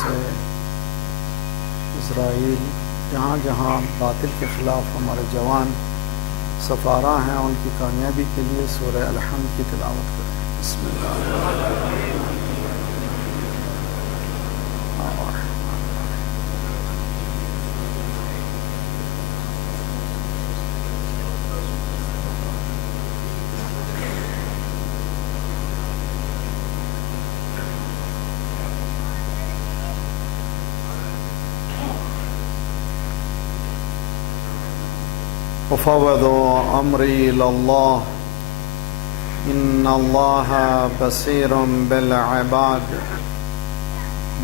سے اسرائیل، جہاں جہاں باطل کے خلاف ہمارے جوان سفارہ ہیں، ان کی کامیابی کے لیے سورہ الحمد کی تلاوت کریں۔ بسم اللہ الرحمن الرحیم۔ وفوض امری الی اللہ ان اللہ بصیر بالعباد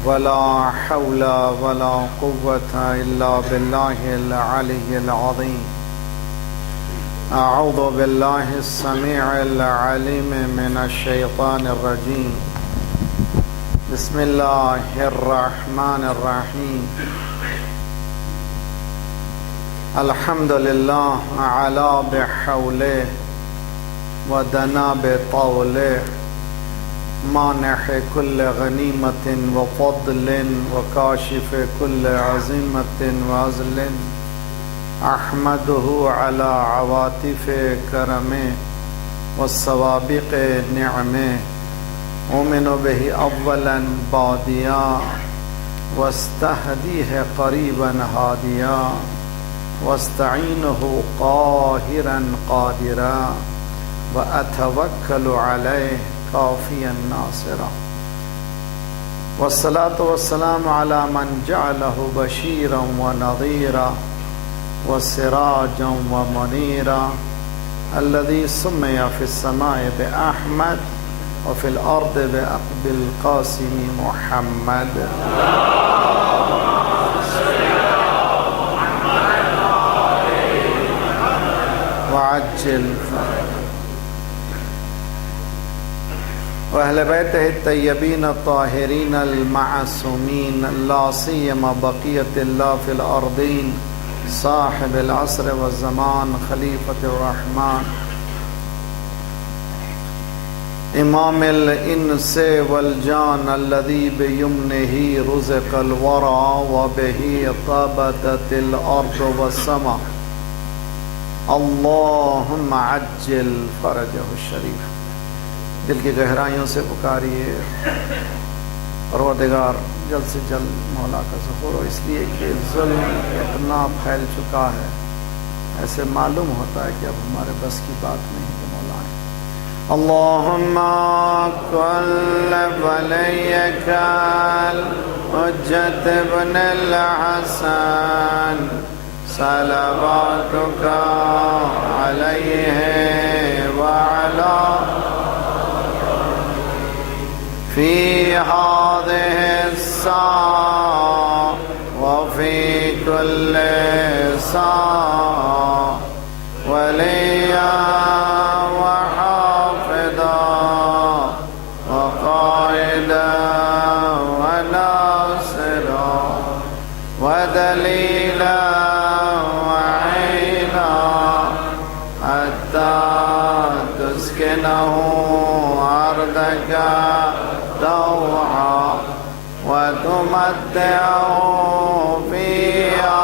ولا حول ولا قوة الا باللہ العلی العظیم۔ اعوذ باللہ السمیع العلیم من الشیطان الرجیم۔ بسم اللہ الرحمن الرحیم۔ الحمد للہ علا بحولہ ودنا بطولہ مانح کل غنیمت وفضل وکاشف کل عظیمت وعزل، احمدہ علی عواطف کرم والسوابق نعم، اومن بہ اولا بادیا واستہدیہ قریبا ہادیا، واستعینہ قاہرا قادرا واتوکل علیہ کافیا ناصرا، والصلاة والسلام علی من جعلہ بشیرا ونذیرا وسراجا ومنیرا، الذی سمی فی السماء بأحمد وفی الارض بالقاسم محمد۔ وعجل واہل بیتہ الطیبین الطاہرین المعصومین، لا سیما بقیت اللہ فی الارضین، صاحب العصر والزمان، خلیفۃ الرحمن، امام الانس والجان، الذی بیمنہ رزق الورى وبہ طابت الارض والسماء، اللہم عجل فرجہ الشریف۔ دل کی گہرائیوں سے پکاریے پروردگار جلد سے جلد مولا کا ظہور ہو، اس لیے کہ ظلم اتنا پھیل چکا ہے، ایسے معلوم ہوتا ہے کہ اب ہمارے بس کی بات نہیں کہ مولا آئے۔ اللہم کل ولیک الحجۃ ابن الحسن صلواتک علیہ وعلا فی ہذہ الساعة وفی کل ساعة ولیا وحافظا وقائدا وناصرا ودلیلا وعینا حتی تسکنہ ارضک طوعا وتمتعه فيها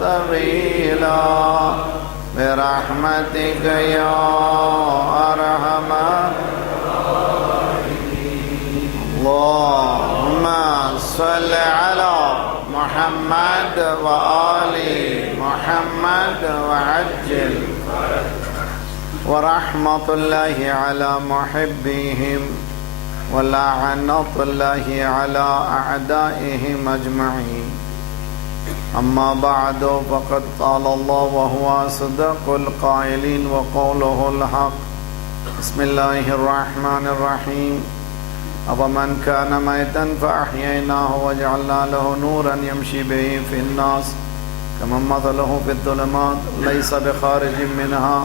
طويلا برحمتك يا أرحم اللهم صل على محمد وآل محمد وعجل ورحمة الله على محبهم ولعنة الله على أعدائهم أجمعين، أما بعد فقد قال الله وهو أصدق القائلين وقوله الحق، بسم الله الرحمن الرحيم، أفمن كان ميتا فأحييناه وجعلنا له نورا يمشي به في الناس كمن مثله في الظلمات ليس بخارج منها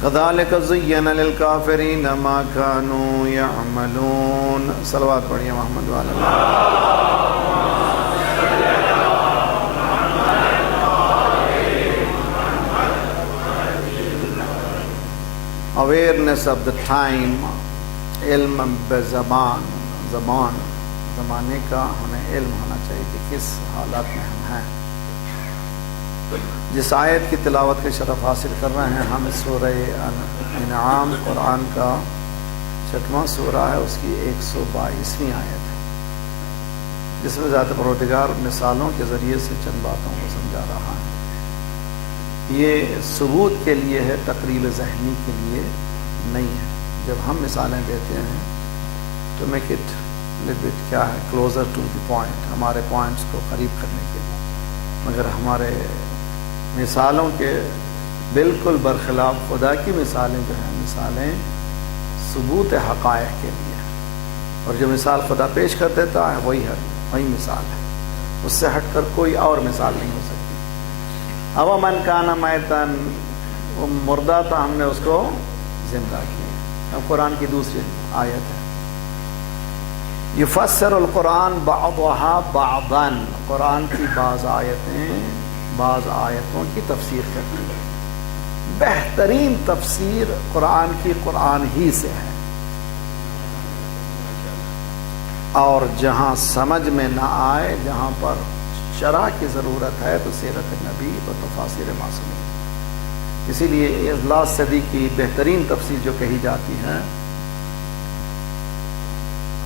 كذلك زين للكافرين ما كانوا يعملون۔ صلوات پڑھیے محمد وعلی awareness of the time، علم بزبان، زبان زمانے کا ہمیں علم ہونا چاہیے کہ کس حالات میں ہم ہیں. جس آیت کی تلاوت کے شرف حاصل کر رہے ہیں ہم، سورہ انعام قرآن کا 6واں سورہ ہے، اس کی 122ویں آیت ہے، جس میں ذات پروردگار مثالوں کے ذریعے سے چند باتوں کو سمجھا رہا ہے. یہ ثبوت کے لیے ہے، تقریب ذہنی کے لیے نہیں ہے. جب ہم مثالیں دیتے ہیں تو میک اٹ لٹل کیا ہے، کلوزر ٹو دی پوائنٹ، ہمارے پوائنٹس کو قریب کرنے کے لیے. مگر ہمارے مثالوں کے بالکل برخلاف خدا کی مثالیں جو ہیں، مثالیں ثبوت حقائق کے لیے، اور جو مثال خدا پیش کر دیتا ہے وہی مثال ہے. اس سے ہٹ کر کوئی اور مثال نہیں ہو سکتی. او من کان میتن، وہ مردہ تھا، ہم نے اس کو زندہ کیا. اب قرآن کی دوسری آیت ہے، یفسر القرآن بعضها بعضا، قرآن کی بعض آیتیں بعض آیتوں کی تفسیر کرتی ہے. بہترین تفسیر قرآن کی قرآن ہی سے ہے، اور جہاں سمجھ میں نہ آئے، جہاں پر شرح کی ضرورت ہے، تو سیرت نبی و تفاسیر معصومین. اسی لیے لاسٹ صدی کی بہترین تفسیر جو کہی جاتی ہے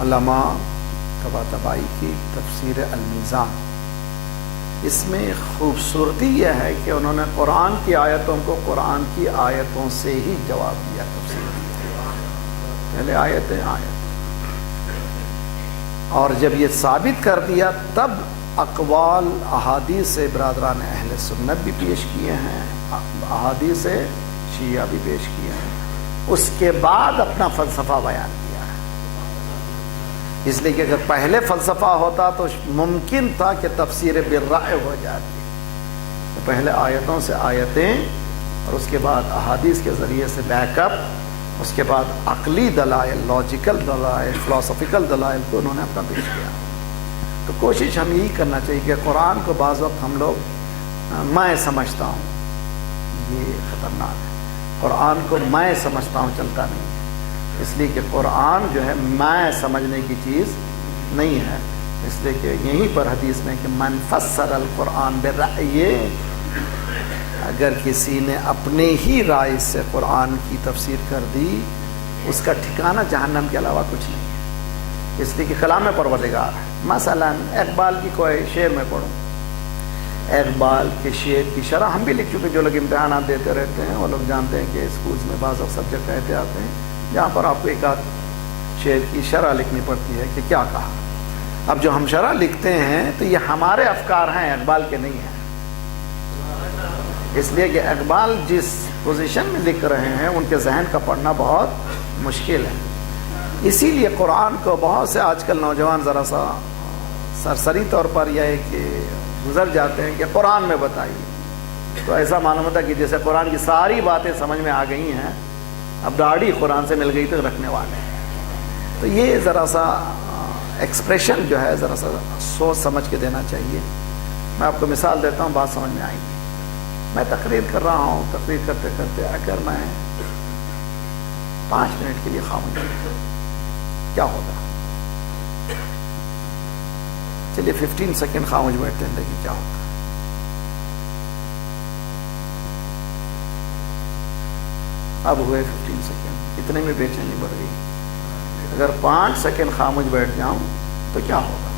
علامہ طباطبائی کی تفسیر المیزان، اس میں خوبصورتی یہ ہے کہ انہوں نے قرآن کی آیتوں کو قرآن کی آیتوں سے ہی جواب دیا. تفسیر پہلے آیتیں اور جب یہ ثابت کر دیا تب اقوال احادیث سے برادران اہل سنت بھی پیش کیے ہیں، احادیث سے شیعہ بھی پیش کیے ہیں. اس کے بعد اپنا فلسفہ بیان کیا ہے. اس لیے کہ اگر پہلے فلسفہ ہوتا تو ممکن تھا کہ تفسیر بالرأی ہو جاتی. تو پہلے آیتوں سے آیتیں، اور اس کے بعد احادیث کے ذریعے سے بیک اپ، اس کے بعد عقلی دلائل، لاجیکل دلائل، فلسفیکل دلائل کو انہوں نے اپنا پیش کیا. تو کوشش ہم یہی کرنا چاہیے کہ قرآن کو بعض وقت ہم لوگ میں سمجھتا ہوں، یہ خطرناک ہے. قرآن کو میں سمجھتا ہوں چلتا نہیں ہے، اس لیے کہ قرآن جو ہے میں سمجھنے کی چیز نہیں ہے. اس لیے کہ یہیں پر حدیث میں کہ من فسر القرآن برأی، اگر کسی نے اپنے ہی رائے سے قرآن کی تفسیر کر دی، اس کا ٹھکانہ جہنم کے علاوہ کچھ نہیں ہے. اس لیے کہ کلام پروردگار ہے. مثلا اقبال کی کوئی شعر میں پڑھوں، اقبال کے شعر کی شرح ہم بھی لکھ چکے. جو لوگ امتحانات دیتے رہتے ہیں وہ لوگ جانتے ہیں کہ اسکولز میں بعض سبجیکٹ کہتے آتے ہیں جہاں پر آپ کو ایک آدھ شعر کی شرح لکھنی پڑتی ہے کہ کیا کہا. اب جو ہم شرح لکھتے ہیں تو یہ ہمارے افکار ہیں، اقبال کے نہیں ہیں. اس لیے کہ اقبال جس پوزیشن میں لکھ رہے ہیں ان کے ذہن کا پڑھنا بہت مشکل ہے. اسی لیے قرآن کو بہت سے آج کل نوجوان ذرا سا سرسری طور پر یہ کہ گزر جاتے ہیں کہ قرآن میں بتائیے، تو ایسا معلوم ہوتا ہے کہ جیسے قرآن کی ساری باتیں سمجھ میں آ گئی ہیں، اب داڑھی قرآن سے مل گئی تو رکھنے والے ہیں. تو یہ ذرا سا ایکسپریشن جو ہے ذرا سا سوچ سمجھ کے دینا چاہیے. میں آپ کو مثال دیتا ہوں، بات سمجھ میں آئے گی. میں تقریر کر رہا ہوں، تقریر کرتے کرتے اگر میں 5 منٹ کے لیے خاموش ہوں کیا ہوگا؟ چلیے 15 سیکنڈ خاموش بیٹھتے ہیں، دیکھیں کیا ہوتا ہے. اب ہوئے 15 سیکنڈ، اتنے میں بے چینی بڑھ گئی. اگر 5 سیکنڈ خاموش بیٹھ جاؤں تو کیا ہوگا؟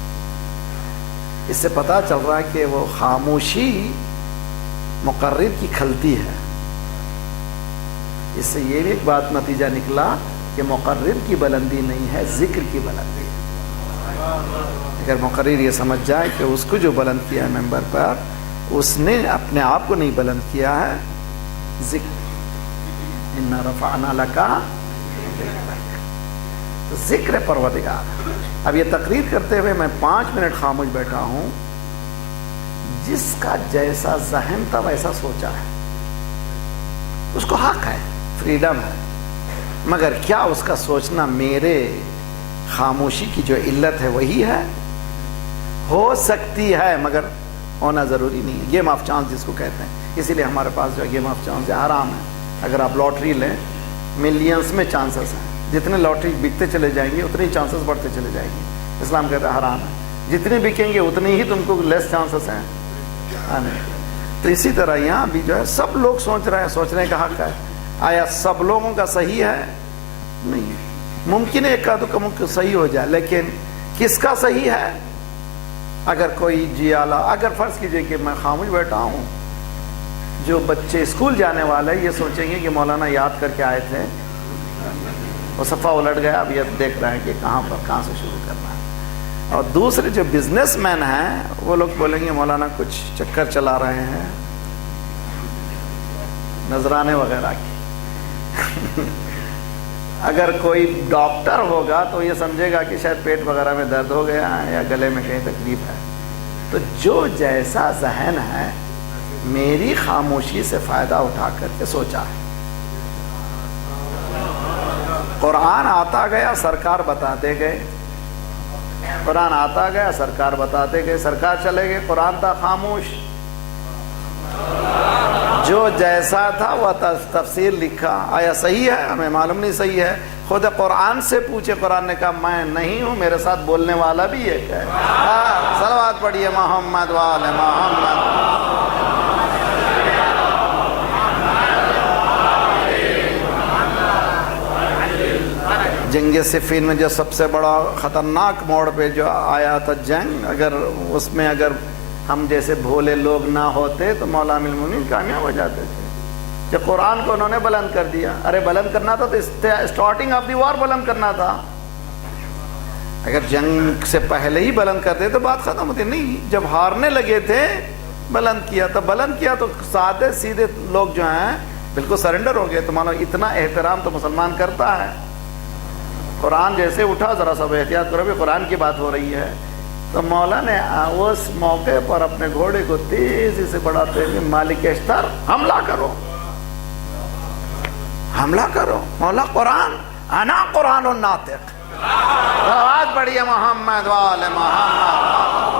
اس سے پتہ چل رہا ہے کہ وہ خاموشی مقرر کی کھلتی ہے. اس سے یہ بھی ایک بات نتیجہ نکلا کہ مقرر کی بلندی نہیں ہے، ذکر کی بلندی ہے. اگر مقرر یہ سمجھ جائے کہ اس کو جو بلند کیا ہے ممبر پر، اس نے اپنے آپ کو نہیں بلند کیا ہے، ذکر اِنَّا رَفَعْنَا لَكَ، تو ذکر پروردگار. اب یہ تقریر کرتے ہوئے میں 5 منٹ خاموش بیٹھا ہوں، جس کا جیسا ذہن تھا ویسا سوچا ہے، اس کو حق ہے، فریڈم ہے. مگر کیا اس کا سوچنا میرے خاموشی کی جو علت ہے وہی ہے؟ ہو سکتی ہے مگر ہونا ضروری نہیں ہے. گیم آف چانس جس کو کہتے ہیں. اسی لیے ہمارے پاس جو گیم آف چانس حرام ہے. اگر آپ لاٹری لیں، ملینز میں چانسز ہیں، جتنے لاٹری بکتے چلے جائیں گے اتنے چانسز بڑھتے چلے جائیں گے. اسلام کہتا ہے حرام ہے. جتنے بکیں گے اتنی ہی تم کو لیس چانسز ہیں آنے. تو اسی طرح یہاں بھی جو ہے سب لوگ سوچ رہے ہیں, سوچنے کا حق ہے. آیا سب لوگوں کا صحیح ہے؟ نہیں. ممکن ہے ایک آدھوں کا ممکن صحیح ہو جائے, لیکن کس کا صحیح ہے؟ اگر کوئی جی اعلیٰ, اگر فرض کیجئے کہ میں خاموش بیٹھا ہوں, جو بچے اسکول جانے والے یہ سوچیں گے کہ مولانا یاد کر کے آئے تھے, وہ صفحہ الٹ گیا, اب یہ دیکھ رہے ہیں کہ کہاں سے شروع کرنا ہے. اور دوسرے جو بزنس مین ہیں وہ لوگ بولیں گے مولانا کچھ چکر چلا رہے ہیں نذرانے وغیرہ کی. اگر کوئی ڈاکٹر ہوگا تو یہ سمجھے گا کہ شاید پیٹ وغیرہ میں درد ہو گیا ہے یا گلے میں کہیں تکلیف ہے. تو جو جیسا ذہن ہے میری خاموشی سے فائدہ اٹھا کر کے سوچا ہے. قرآن آتا گیا, سرکار بتاتے گئے, قرآن آتا گیا, سرکار بتاتے گئے, سرکار چلے گئے, قرآن تھا خاموش. جو جیسا تھا وہ تفسیر لکھا. آیا صحیح ہے؟ ہمیں معلوم نہیں صحیح ہے. خود قرآن سے پوچھے, قرآن نے کہا میں نہیں ہوں, میرے ساتھ بولنے والا بھی ایک ہے. صلوات پڑھیے محمد وآل محمد. جنگ صفین میں جو سب سے بڑا خطرناک موڑ پہ جو آیا تھا جنگ, اگر اس میں اگر ہم جیسے بھولے لوگ نہ ہوتے تو مولا امیر المومنین کامیاب ہو جاتے تھے. جب قرآن کو انہوں نے بلند کر دیا, ارے بلند کرنا تھا تو اسٹارٹنگ آف دی وار بلند کرنا تھا. اگر جنگ سے پہلے ہی بلند کرتے تو بات ختم ہوتی. نہیں, جب ہارنے لگے تھے بلند کیا. تو بلند کیا تو سادے سیدھے لوگ جو ہیں بالکل سرنڈر ہو گئے. تو مانو اتنا احترام تو مسلمان کرتا ہے. قرآن جیسے اٹھا, ذرا سا احتیاط کرو بھی قرآن کی بات ہو رہی ہے. تو مولا نے اس موقع پر اپنے گھوڑے کو تیزی سے بڑھاتے ہوئے مالک اشتر حملہ کرو, حملہ کرو. مولا قرآن انا قرآن الناطق. آواز بڑھیے محمد وآل محمد.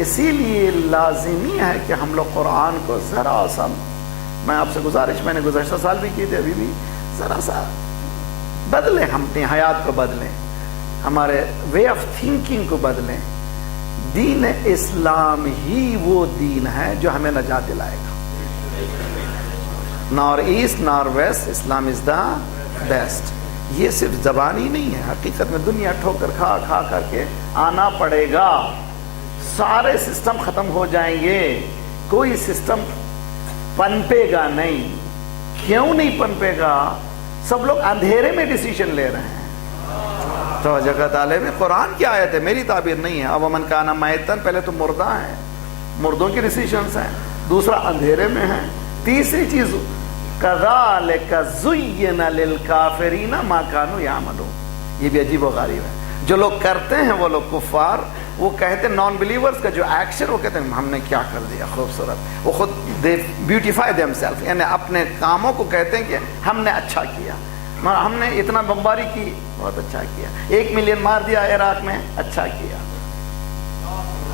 اسی لیے لازمی ہے کہ ہم لوگ قرآن کو ذرا سا, میں آپ سے گزارش میں نے گزشتہ سال بھی کی تھی, ابھی بھی ذرا سا بدلیں, ہم اپنی حیات کو بدلیں, ہمارے وے آف تھنکنگ کو بدلیں. دین اسلام ہی وہ دین ہے جو ہمیں نجات دلائے گا. نار ایسٹ نار waste, Islam is the best. یہ صرف زبانی نہیں ہے, حقیقت میں دنیا ٹھوکر کھا کھا کر کے آنا پڑے گا. سارے سسٹم ختم ہو جائیں گے, کوئی سسٹم پنپے گا نہیں. کیوں نہیں پنپے گا؟ سب لوگ اندھیرے میں ڈیسیشن لے رہے ہیں. تو جگہ تعالی میں قرآن کی آیت ہے, میری تعبیر نہیں ہے. اب من کانا میتن, پہلے تو مردہ ہیں, مردوں کی ڈیسیشنز ہیں. دوسرا اندھیرے میں ہیں. تیسری چیز کذالک زین للکافرین ما کانوا یعملون. یہ بھی عجیب و غریب ہے. جو لوگ کرتے ہیں وہ لوگ کفار, وہ کہتے ہیں نان بلیورز کا جو ایکشن, وہ کہتے ہیں ہم نے کیا کر دیا خوبصورت. وہ خود دے بیوٹیفائی دیم سیلف, یعنی اپنے کاموں کو کہتے ہیں کہ ہم نے اچھا کیا, ہم نے اتنا بمباری کی, بہت اچھا کیا. 1 ملین مار دیا عراق میں, اچھا کیا.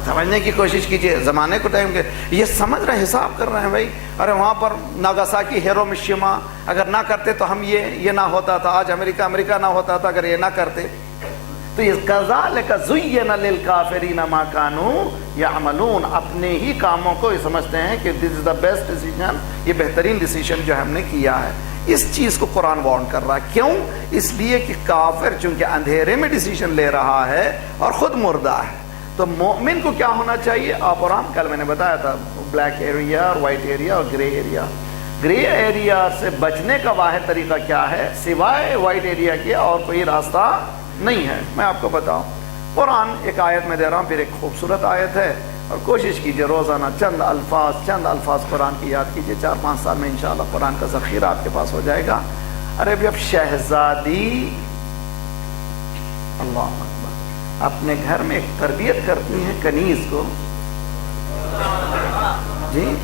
سمجھنے کی کوشش کیجئے, زمانے کو ٹائم کے یہ سمجھ رہے, حساب کر رہے ہیں بھائی. ارے وہاں پر ناگاساکی, ہیروشیما اگر نہ کرتے تو ہم یہ نہ ہوتا تھا. آج امریکہ نہ ہوتا تھا اگر یہ نہ کرتے. تو یہ کذالک زین للکافرین ما کانوا یعملون, اپنے ہی کاموں کو یہ سمجھتے ہیں کہ دس از دا بیسٹ ڈیسیژن, یہ بہترین ڈیسیژن جو ہم نے کیا ہے. اس چیز کو قرآن وارن کر رہا ہے. کیوں؟ اس لیے کہ کافر چونکہ اندھیرے میں ڈیسیژن لے رہا ہے اور خود مردہ ہے. تو مومن کو کیا ہونا چاہیے؟ آپ اور ہم, کل میں نے بتایا تھا, بلیک ایریا اور وائٹ ایریا اور گرے ایریا. گرے ایریا سے بچنے کا واحد طریقہ کیا ہے سوائے وائٹ ایریا کے؟ اور کوئی راستہ نہیں ہے. میں آپ کو بتاؤں, قرآن ایک آیت میں دے رہا ہوں, پھر ایک خوبصورت آیت ہے, اور کوشش کیجئے روزانہ چند الفاظ قرآن کی یاد کیجئے. 4-5 سال میں انشاءاللہ قرآن کا ذخیرہ آپ کے پاس ہو جائے گا. ارے بھی اب شہزادی, اللہ اکبر, اپنے گھر میں ایک تربیت کرتی ہیں کنیز کو, جی,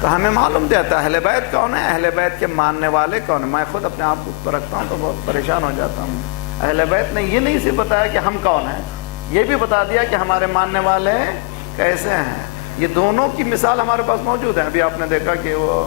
تو ہمیں معلوم دیتا ہے اہل بیت کون ہے, اہل بیت کے ماننے والے کون ہیں. میں خود اپنے آپ کو رکھتا ہوں تو بہت پریشان ہو جاتا ہوں. اہل بیت نے یہ نہیں صرف بتایا کہ ہم کون ہیں, یہ بھی بتا دیا کہ ہمارے ماننے والے کیسے ہیں. یہ دونوں کی مثال ہمارے پاس موجود ہے. ابھی آپ نے دیکھا کہ وہ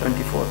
24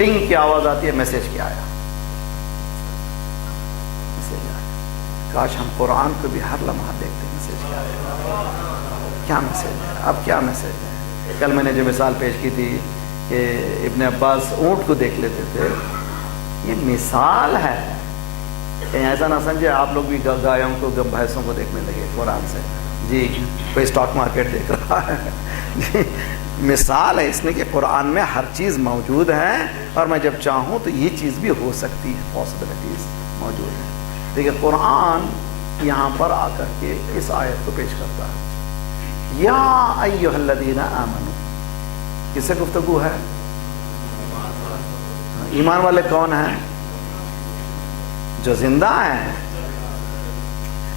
ٹنگ کی آواز آتی ہے، میسج کیا آیا، میسج آیا۔ کاش ہم قرآن کو بھی ہر لمحہ دیکھتے میسج کیا آیا، کیا میسج ہے، اب کیا میسج ہے۔ کل میں نے جو مثال پیش کی تھی کہ ابن عباس اونٹ کو دیکھ لیتے تھے، یہ مثال ہے، کہیں ایسا نہ سمجھے آپ لوگ بھی گایوں کو بھینسوں کو دیکھنے لگے قرآن سے، جی کوئی اسٹاک مارکیٹ دیکھ رہا ہے، جی مثال ہے اس میں کہ قرآن میں ہر چیز موجود ہے، اور میں جب چاہوں تو یہ چیز بھی ہو سکتی ہے، پاسبلٹیز موجود ہیں۔ دیکھیے قرآن یہاں پر آ کر کے اس آیت کو پیش کرتا ہے، یا ایھا الذین آمنوا، کس سے گفتگو ہے؟ ایمان والے کون ہیں؟ جو زندہ ہیں۔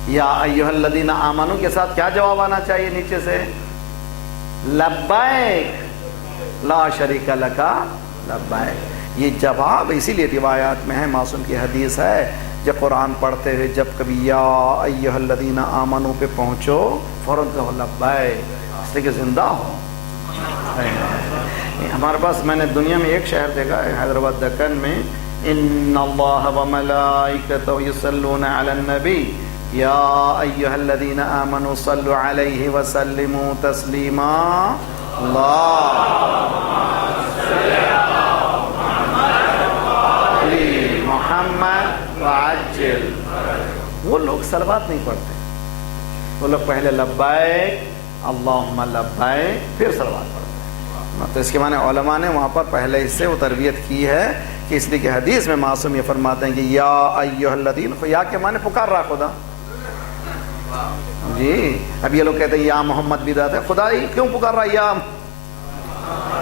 یا ایھا الذین آمنوا کے ساتھ کیا جواب آنا چاہیے نیچے سے؟ لبیک لا شریک لک لبیک۔ یہ جواب اسی لیے روایات میں ہے، معصوم کی حدیث ہے، جب قرآن پڑھتے ہوئے جب کبھی یا ایھا الذین آمنوا پہ پہنچو فوراً کہو لبیک، اس لیے کہ زندہ ہو۔ ہمارے پاس میں نے دنیا میں ایک شہر دیکھا ہے، حیدرآباد دکن میں، ان اللہ وملائکتہ یصلون علی النبی یا ایھا الذین آمنوا صلوا علیہ وسلموا تسلیما اللہم صل علی محمد وعجل۔ وہ لوگ صلوات نہیں پڑھتے، وہ لوگ پہلے لبیک اللہم لبیک پھر صلوات پڑھتے ہیں۔ تو اس کے معنی علماء نے وہاں پر پہلے اس سے وہ تربیت کی ہے کہ اس لیے کہ حدیث میں معصوم یہ فرماتے ہیں کہ یا ایھا الذین، یا کے معنی پکار رہا خدا، جی اب یہ لوگ کہتے ہیں یا محمد بدعت ہے، خدا ہی کیوں پکار رہا یا،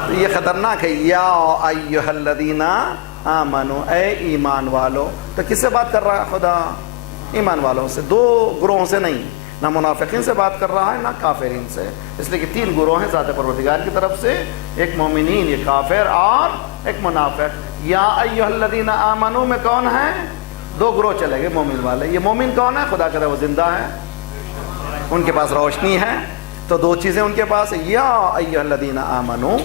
تو یہ خطرناک ہے۔ یا ایھا الذین آمنوا، اے ایمان والو، تو کس سے بات کر رہا ہے خدا؟ ایمان والوں سے، دو گروہوں سے نہیں، نہ منافقین سے بات کر رہا ہے نہ کافرین سے، اس لیے کہ تین گروہ ہیں ذات پروردگار کی طرف سے، ایک مومنین، یہ کافر، اور ایک منافق۔ یا ایھا الذین آمنوا میں کون ہے؟ دو گروہ چلے گئے مومن والے۔ یہ مومن کون ہے؟ خدا کہتا ہے وہ زندہ ہے، ان کے پاس روشنی ہے، تو دو چیزیں ان کے پاس، یا ایھا الذین آمنوا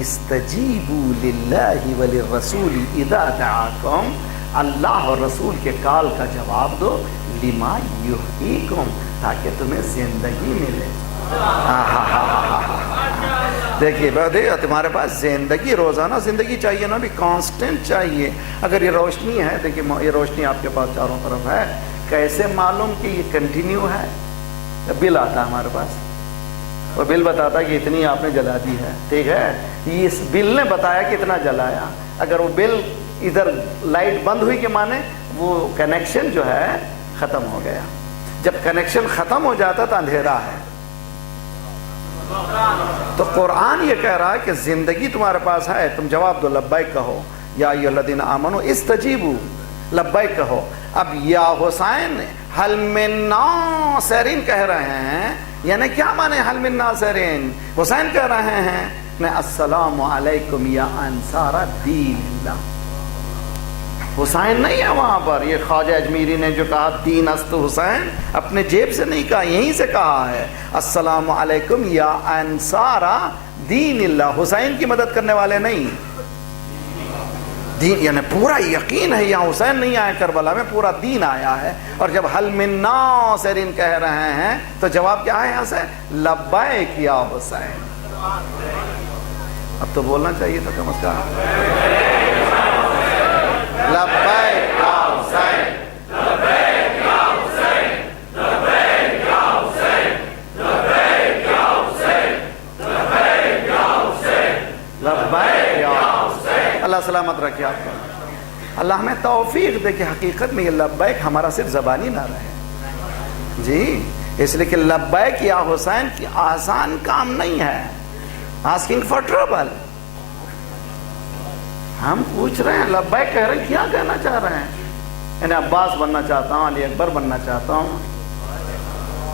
استجیبوا للہ وللرسول اذا دعاکم، اللہ اور رسول کے کال کا جواب دو، لما یحییکم، تاکہ تمہیں زندگی ملے۔ دیکھیے تمہارے پاس زندگی، روزانہ زندگی چاہیے نا، بھی کانسٹنٹ چاہیے۔ اگر یہ روشنی ہے، دیکھیے یہ روشنی آپ کے پاس چاروں طرف ہے، کیسے معلوم کہ یہ کنٹینیو ہے؟ بل آتا ہے ہمارے پاس، وہ بل بتاتا ہے کہ اتنی آپ نے جلا دی ہے، ٹھیک ہے، اس بل نے بتایا کہ اتنا جلایا۔ اگر وہ بل ادھر لائٹ بند ہوئی کے معنی وہ کنیکشن جو ہے ختم ہو گیا، جب کنیکشن ختم ہو جاتا تو اندھیرا ہے۔ تو قرآن یہ کہہ رہا ہے کہ زندگی تمہارے پاس ہے، تم جواب دو، لبیک کہو، یا ایھا الذین آمنوا استجیبوا، لبیک کہو۔ اب یا حسین حل من ناصرین کہہ رہے ہیں، یعنی کیا مانے حل من ناصرین؟ حسین کہہ رہے ہیں السلام علیکم یا انصار دین اللہ۔ حسین نہیں ہے وہاں پر، یہ خواجہ اجمیری نے جو کہا دین است حسین، اپنے جیب سے نہیں کہا، یہیں سے کہا ہے، السلام علیکم یا انصار دین اللہ، حسین کی مدد کرنے والے نہیں، دین یعنی پورا یقین ہے یہاں حسین نہیں آیا کربلا میں، پورا دین آیا ہے۔ اور جب حل من ناصرین کہہ رہے ہیں تو جواب کیا ہے یہاں سے؟ لبیک یا حسین۔ اب تو بولنا چاہیے تھا کم از کم، لبیک یا حسین، لبیک یا حسین، لبیک یا حسین، لبیک یا حسین، لبیک یا حسین، لبیک یا حسین۔ اللہ سلامت رکھے آپ کو، اللہ ہمیں توفیق دے کہ حقیقت میں یہ لبیک ہمارا صرف زبانی نہ رہے، جی اس لیے کہ لبیک یا حسین کی آسان کام نہیں ہے، asking for trouble۔ ہم پوچھ رہے ہیں لبیک کہہ رہے ہیں، کیا کہنا چاہ رہے ہیں؟ یعنی عباس بننا چاہتا ہوں، علی اکبر بننا چاہتا ہوں،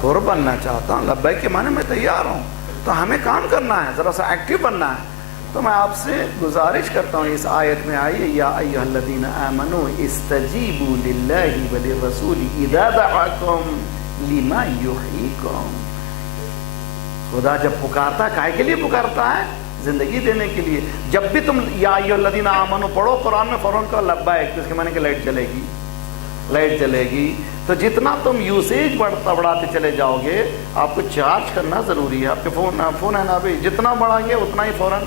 حر بننا چاہتا ہوں، لبیک کے معنی میں تیار ہوں۔ تو ہمیں کام کرنا ہے، ذرا سا ایکٹیو بننا ہے۔ تو میں آپ سے گزارش کرتا ہوں، اس آیت میں آئیے، یا ایھا الذین آمنوا استجیبوا للہ وللرسول اذا دعاکم لما یحییکم۔ خدا جب پکارتا ہے، کائے کے لیے پکارتا ہے؟ زندگی دینے کے لیے. جب بھی تم یا ایھا الذین آمنو پڑھو قرآن میں فوراً کہو لبیک، اس کے معنی کہ لائٹ چلے گی، لائٹ چلے گی. تو جتنا تم یوسیج بڑھاتے چلے جاؤ گے آپ کو چارج کرنا ضروری ہے. آپ کے فون ہے نا ابھی، جتنا بڑھائیں گے اتنا ہی فوراً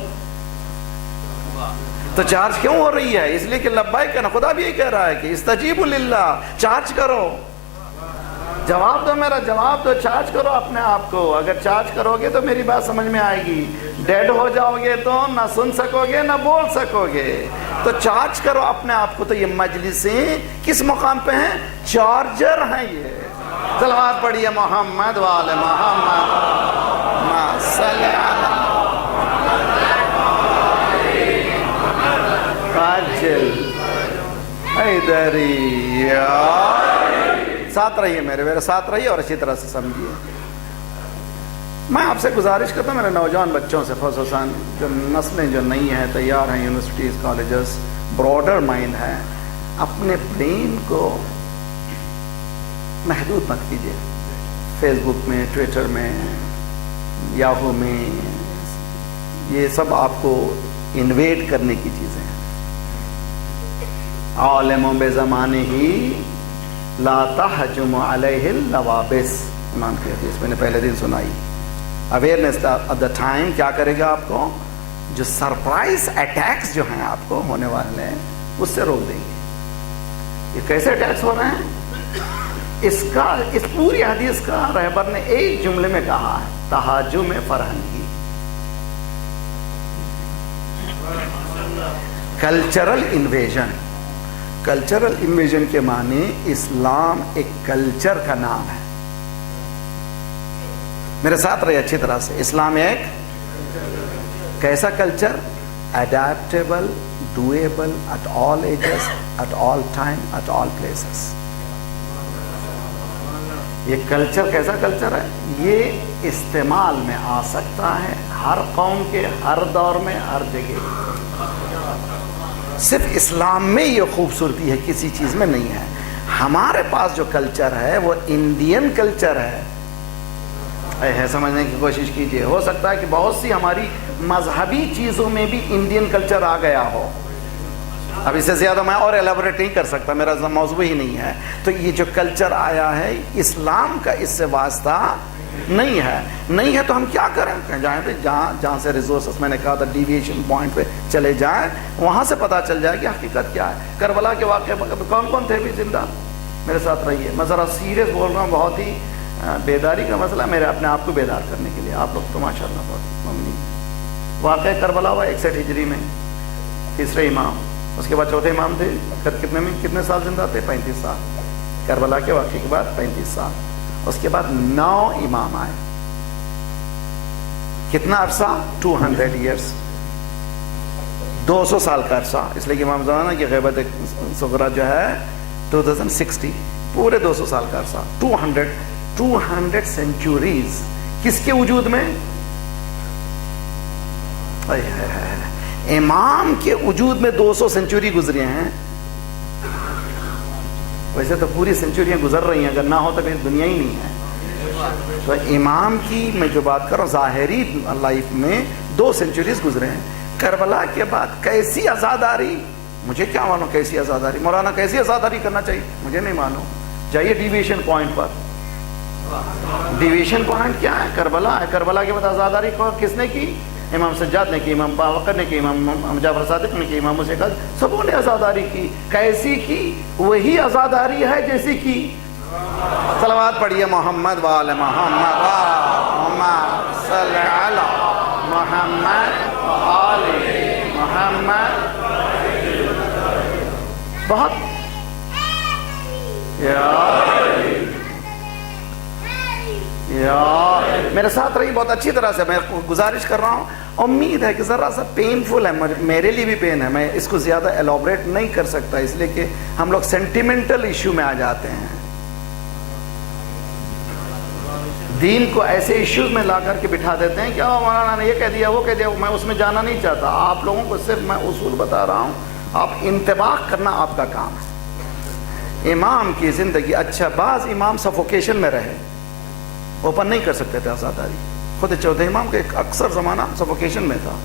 تو چارج کیوں ہو رہی ہے؟ اس لیے کہ لبیک کہنا. خدا بھی یہ کہہ رہا ہے کہ استجیبوا للہ، چارج کرو، جواب دو، میرا جواب دو، چارج کرو اپنے آپ کو. اگر چارج کرو گے تو میری بات سمجھ میں آئے گی. ڈیڈ ہو جاؤ گے تو نہ سن سکو گے نہ بول سکو گے. تو چارج کرو اپنے آپ کو. تو یہ مجلسیں کس مقام پہ ہیں؟ چارجر ہیں یہ. صلوات پڑھیے محمد وآل محمد ما صلی علی عجل حیدری. ساتھ رہیے میرے ساتھ رہیے اور اچھی طرح سے سمجھیے. میں آپ سے گزارش کرتا ہوں میرے نوجوان بچوں سے، خصوصاً جو نسلیں جو نئی ہیں، تیار ہیں، یونیورسٹیز کالجز، براڈر مائنڈ ہیں، اپنے برین کو محدود مت کیجیے. فیس بک میں، ٹویٹر میں، یاہو میں، یہ سب آپ کو انویٹ کرنے کی چیزیں ہیں. عالم بے زمانے ہی لا تحجم علیہ اللوابس، امام کی حدیث میں نے پہلے دن سنائی. اویئرنیس آف دا ٹائم کیا کرے گا آپ کو؟ جو سرپرائز اٹیکس جو ہیں آپ کو ہونے والے ہیں اس سے روک دیں گے. یہ کیسے اٹیکس ہو رہے ہیں؟ اس پوری حدیث کا رہبر نے ایک جملے میں کہا ہے، تہاجم فرہنگی. Cultural invasion. کلچرل انویژن کے معنی اسلام ایک کلچر کا نام ہے. میرے ساتھ رہے اچھی طرح سے. اسلام ایک کیسا culture? Adaptable, doable, at all ages, at all time, at all places. یہ کلچر کیسا کلچر ہے؟ یہ استعمال میں آ سکتا ہے ہر قوم کے، ہر دور میں، ہر جگہ. صرف اسلام میں یہ خوبصورتی ہے، کسی چیز میں نہیں ہے. ہمارے پاس جو کلچر ہے وہ انڈین کلچر ہے. سمجھنے کی کوشش کیجئے. ہو سکتا ہے کہ بہت سی ہماری مذہبی چیزوں میں بھی انڈین کلچر آ گیا ہو. اب اس سے زیادہ میں اور ایلیبوریٹ نہیں کر سکتا، میرا موضوع ہی نہیں ہے. تو یہ جو کلچر آیا ہے اسلام کا اس سے واسطہ نہیں ہے. نہیں ہے تو ہم کیا کریں؟ جائیں پہ جہاں سے ریسورسز میں نے کہا تھا ڈیویشن پوائنٹ پہ چلے جائیں، وہاں سے پتہ چل جائے کہ حقیقت کیا ہے. کربلا کے واقعے میں کون کون تھے بھی زندہ؟ میرے ساتھ رہیے. میں ذرا سیریس بول رہا ہوں، بہت ہی بیداری کا مسئلہ، میرے اپنے آپ کو بیدار کرنے کے لیے. آپ لوگ تو ماشاء اللہ بہت ممنون. واقعہ کربلا ہوا 61 ہجری میں. تیسرے امام، اس کے بعد چوتھے امام تھے. کتنے سال زندہ تھے؟ 35 سال. کربلا کے واقعے کے بعد 35 سال. اس کے بعد 9 امام آئے. کتنا عرصہ؟ 200 ایئرس، 200 سال کا عرصہ. اس لیے کہ امام زمانہ کی غیبت صغریٰ جو ہے 2060، پورے 200 سال کا عرصہ. 200 سینچوریز کس کے وجود میں؟ امام کے وجود میں 200 سینچوری گزرے ہیں. ویسے تو پوری سینچوریاں گزر رہی ہیں، اگر نہ ہو تو پھر دنیا ہی نہیں ہے. تو امام کی میں جو بات کر رہا ہوں ظاہری لائف میں 2 سینچوریز گزرے ہیں. کربلا کے بعد کیسی عزاداری، مجھے کیا معلوم کیسی عزاداری. مولانا کیسی عزاداری کرنا چاہیے مجھے نہیں معلوم. جائیے ڈیویشن پوائنٹ پر. ڈیویشن پوائنٹ کیا ہے؟ کربلا ہے. کربلا کے بعد عزاداری کس نے کی؟ امام سجاد نے کی، امام باوقر نے کی، امام جعفر صادق نے کی، امام موسیٰ کاظم، سبوں نے عزاداری کی. کیسی کی؟ وہی عزاداری ہے جیسی کی. صلوات پڑھیے محمد وآل محمد اللہم صلی علی محمد آل محمد. بہت میرے ساتھ رہی بہت اچھی طرح سے. میں گزارش کر رہا ہوں، امید ہے کہ ذرا سا پینفل ہے، میرے لیے بھی پین ہے. میں اس کو زیادہ ایلابریٹ نہیں کر سکتا، اس لیے کہ ہم لوگ سینٹیمنٹل ایشو میں آ جاتے ہیں. دین کو ایسے ایشوز میں لا کر کے بٹھا دیتے ہیں کہ مولانا نے یہ کہہ دیا، وہ کہہ دیا. میں اس میں جانا نہیں چاہتا. آپ لوگوں کو صرف میں اصول بتا رہا ہوں. آپ انتباہ کرنا آپ کا کام ہے. امام کی زندگی، اچھا بعض امام سفوکیشن میں رہے، اوپن نہیں کر سکتے تھے عزاداری. خود چوتھے امام کا ایک اکثر زمانہ سفوکیشن میں تھا.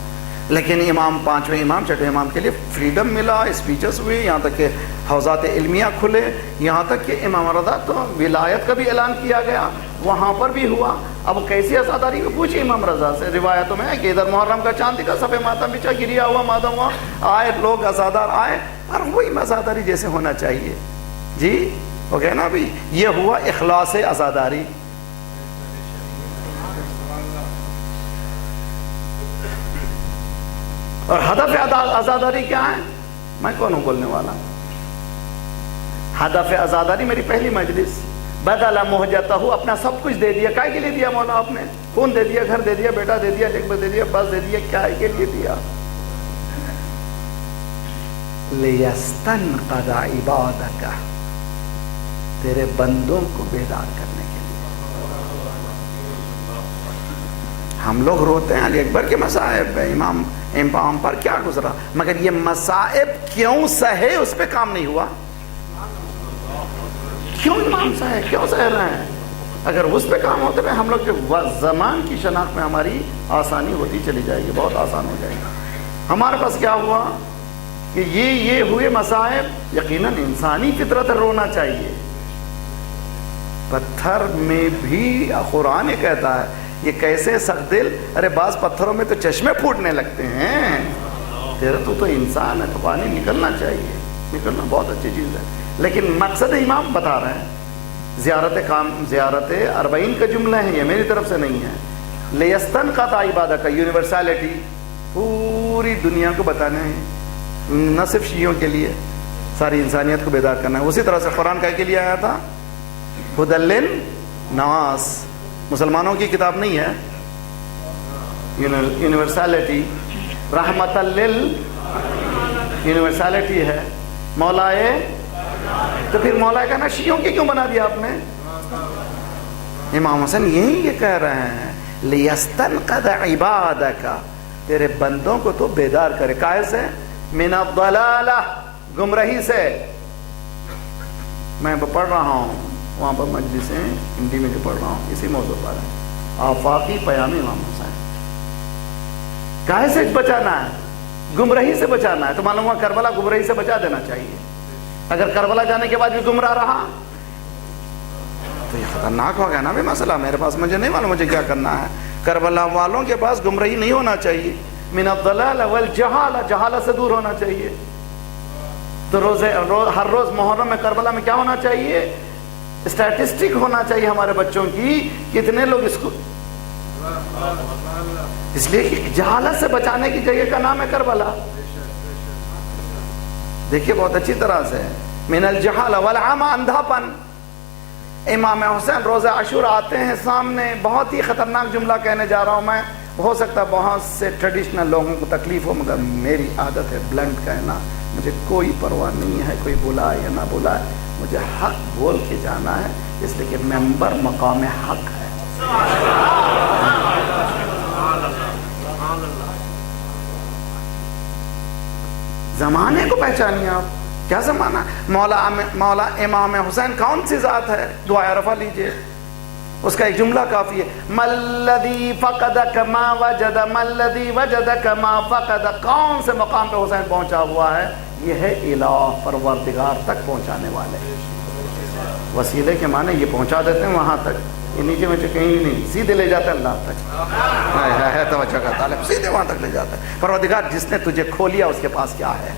لیکن امام، پانچویں امام، چھٹے امام کے لیے فریڈم ملا، اسپیچز ہوئے، یہاں تک کہ حوزات علمیہ کھلے، یہاں تک کہ امام رضا تو ولایت کا بھی اعلان کیا گیا، وہاں پر بھی ہوا۔ اب کیسی عزاداری کو پوچھیں امام رضا سے، روایتوں میں ہے کہ ادھر محرم کا چاند کا صفحے ماتم بچا، گریا ہوا ماتم ہوا، آئے لوگ عزادار آئے، اور وہی عزاداری جیسے ہونا چاہیے۔ جی ہو گیا نا ابھی، یہ ہوا اخلاص عزاداری۔ اور ہدف عزاداری کیا ہے؟ میں کون ہوں بولنے والا؟ ہدف عزاداری میری پہلی مجلس، بدل مہجتہ، اپنا سب کچھ دے دیا۔ کائے کے لیے دیا مولا آپ نے؟ خون دے دیا، گھر دے دیا، بیٹا دے دیا، لکبہ دے دیا، بس دے دیا، کیا کے لیے دیا؟ لیستنقذ عبادک، تیرے بندوں کو بیدار کرنے کے لیے۔ ہم لوگ روتے ہیں علی اکبر کے مصائب، امام پر کیا گزرا، مگر یہ مصائب کیوں سہے اس پہ کام نہیں ہوا؟ کیوں امام سہے، کیوں سہ رہے ہیں؟ اگر اس پہ کام ہوتے ہیں ہم لوگ کے زمان کی شناخت میں ہماری آسانی ہوتی چلی جائے گی، بہت آسان ہو جائے گی۔ ہمارے پاس کیا ہوا کہ یہ ہوئے مصائب، یقیناً انسانی فطرت رونا چاہیے۔ پتھر میں بھی قرآن کہتا ہے یہ کیسے سخت دل، ارے بعض پتھروں میں تو چشمے پھوٹنے لگتے ہیں، تیرا تو انسان ہے تو پانی نکلنا چاہیے، نکلنا بہت اچھی چیز ہے۔ لیکن مقصد امام بتا رہے ہیں، زیارت اربعین کا جملہ ہے، یہ میری طرف سے نہیں ہے۔ لیستنقذ عبادک کا یونیورسلٹی پوری دنیا کو بتانا ہے، نہ صرف شیعوں کے لیے، ساری انسانیت کو بیدار کرنا ہے۔ اسی طرح سے قرآن کے لیے آیا تھا ھدی للناس، مسلمانوں کی کتاب نہیں ہے، یونیورسلٹی، رحمت یونیورسلٹی ہے، مولائے، تو پھر مولائے کہنا شیعوں کی کیوں بنا دیا آپ نے؟ امام حسن یہی یہ کہہ رہے ہیں، لیستنقذ عبادک، تیرے بندوں کو تو بیدار کرے، کائے سے؟ من الضلالہ، گمراہی سے۔ میں پڑھ رہا ہوں وہاں پر مجلسیں ہندی میں جو پڑھ رہا ہوں اسی موضوع پر ہے، آفاقی پیام امام حسین۔ کائے سے بچانا ہے؟ گمراہی سے بچانا ہے۔ تو معلوم ہوا کربلا گمراہی سے بچا دینا چاہیے۔ اگر کربلا جانے کے بعد بھی گمراہ رہا تو یہ خطرناک ہو گیا نا بھی مسئلہ۔ میرے پاس مجھے نہیں معلوم مجھے کیا کرنا ہے۔ کربلا والوں کے پاس گمراہی نہیں ہونا چاہیے، من الضلال والجہالہ، جہالت سے دور ہونا چاہیے۔ تو ہر روز محرم میں کربلا میں کیا ہونا چاہیے؟ اسٹیٹسٹک ہونا چاہیے ہمارے بچوں کی، کتنے لوگ اس کو، اس لیے کہ جہالت سے بچانے کی جگہ کا نام ہے کربلا۔ دیکھیے بہت اچھی طرح سے، من الجہالہ والعمى، اندھا پن۔ امام حسین روز عاشوراء آتے ہیں سامنے، بہت ہی خطرناک جملہ کہنے جا رہا ہوں میں، ہو سکتا ہے بہت سے ٹریڈیشنل لوگوں کو تکلیف ہو، مگر میری عادت ہے بلنٹ کہنا، مجھے کوئی پرواہ نہیں ہے کوئی بلائے یا نہ بلائے، مجھے حق بول کے جانا ہے، اس لیے کہ ممبر مقام حق ہے۔ زمانے کو پہچانیے آپ، کیا زمانہ؟ مولا امام حسین کون سی ذات ہے؟ دعا عرفہ لیجئے، اس کا ایک جملہ کافی ہے، مَلَّذِي فَقَدَكَ مَا وَجَدَ مَلَّذِي وَجَدَكَ مَا فَقَدَ۔ کون سے مقام پہ حسین پہنچا ہوا ہے؟ یہ ہے الہ، پروردگار تک پہنچانے والے۔ وسیلے کے معنی یہ پہنچا دیتے ہیں وہاں تک، یہ نیچے میں کہیں نہیں، سیدھے لے جاتے ہیں اللہ تک۔ ہے توجہ کا طالب، سیدھے وہاں تک لے جاتا ہے۔ پروردگار جس نے تجھے کھولیا اس کے پاس کیا ہے؟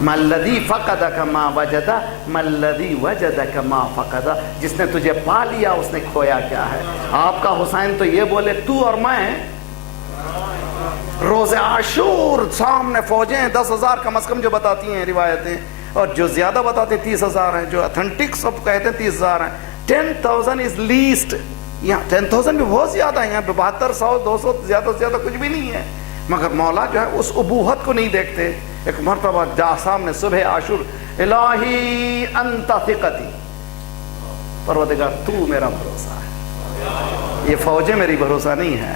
مَلَّذِي فَقَدَكَ مَا وَجَدَ مَلَّذِي وَجَدَكَ مَا فَقَدَ، جس نے تجھے پا لیا اس نے کھویا کیا ہے؟ آپ کا حسین تو یہ بولے تو اور میں، روز عاشور سامنے فوجیں 10,000 کم از کم جو بتاتی ہیں روایتیں، اور جو زیادہ بتاتے 30,000 ہیں، جو اتھنٹک سب کہتے ہیں 30,000 ہیں۔ 10,000 از لیسٹ، یہاں 10,000 بھی بہت زیادہ ہیں، یہاں 7200 200 زیادہ سے زیادہ کچھ بھی نہیں ہے، مگر مولا جو ہے اس ابوہت کو نہیں دیکھتے۔ ایک مرتبہ جا سامنے صبح عاشور، الہی انت ثقتی، پروردگار تو میرا بھروسہ ہے، یہ فوجیں میری بھروسہ نہیں ہے،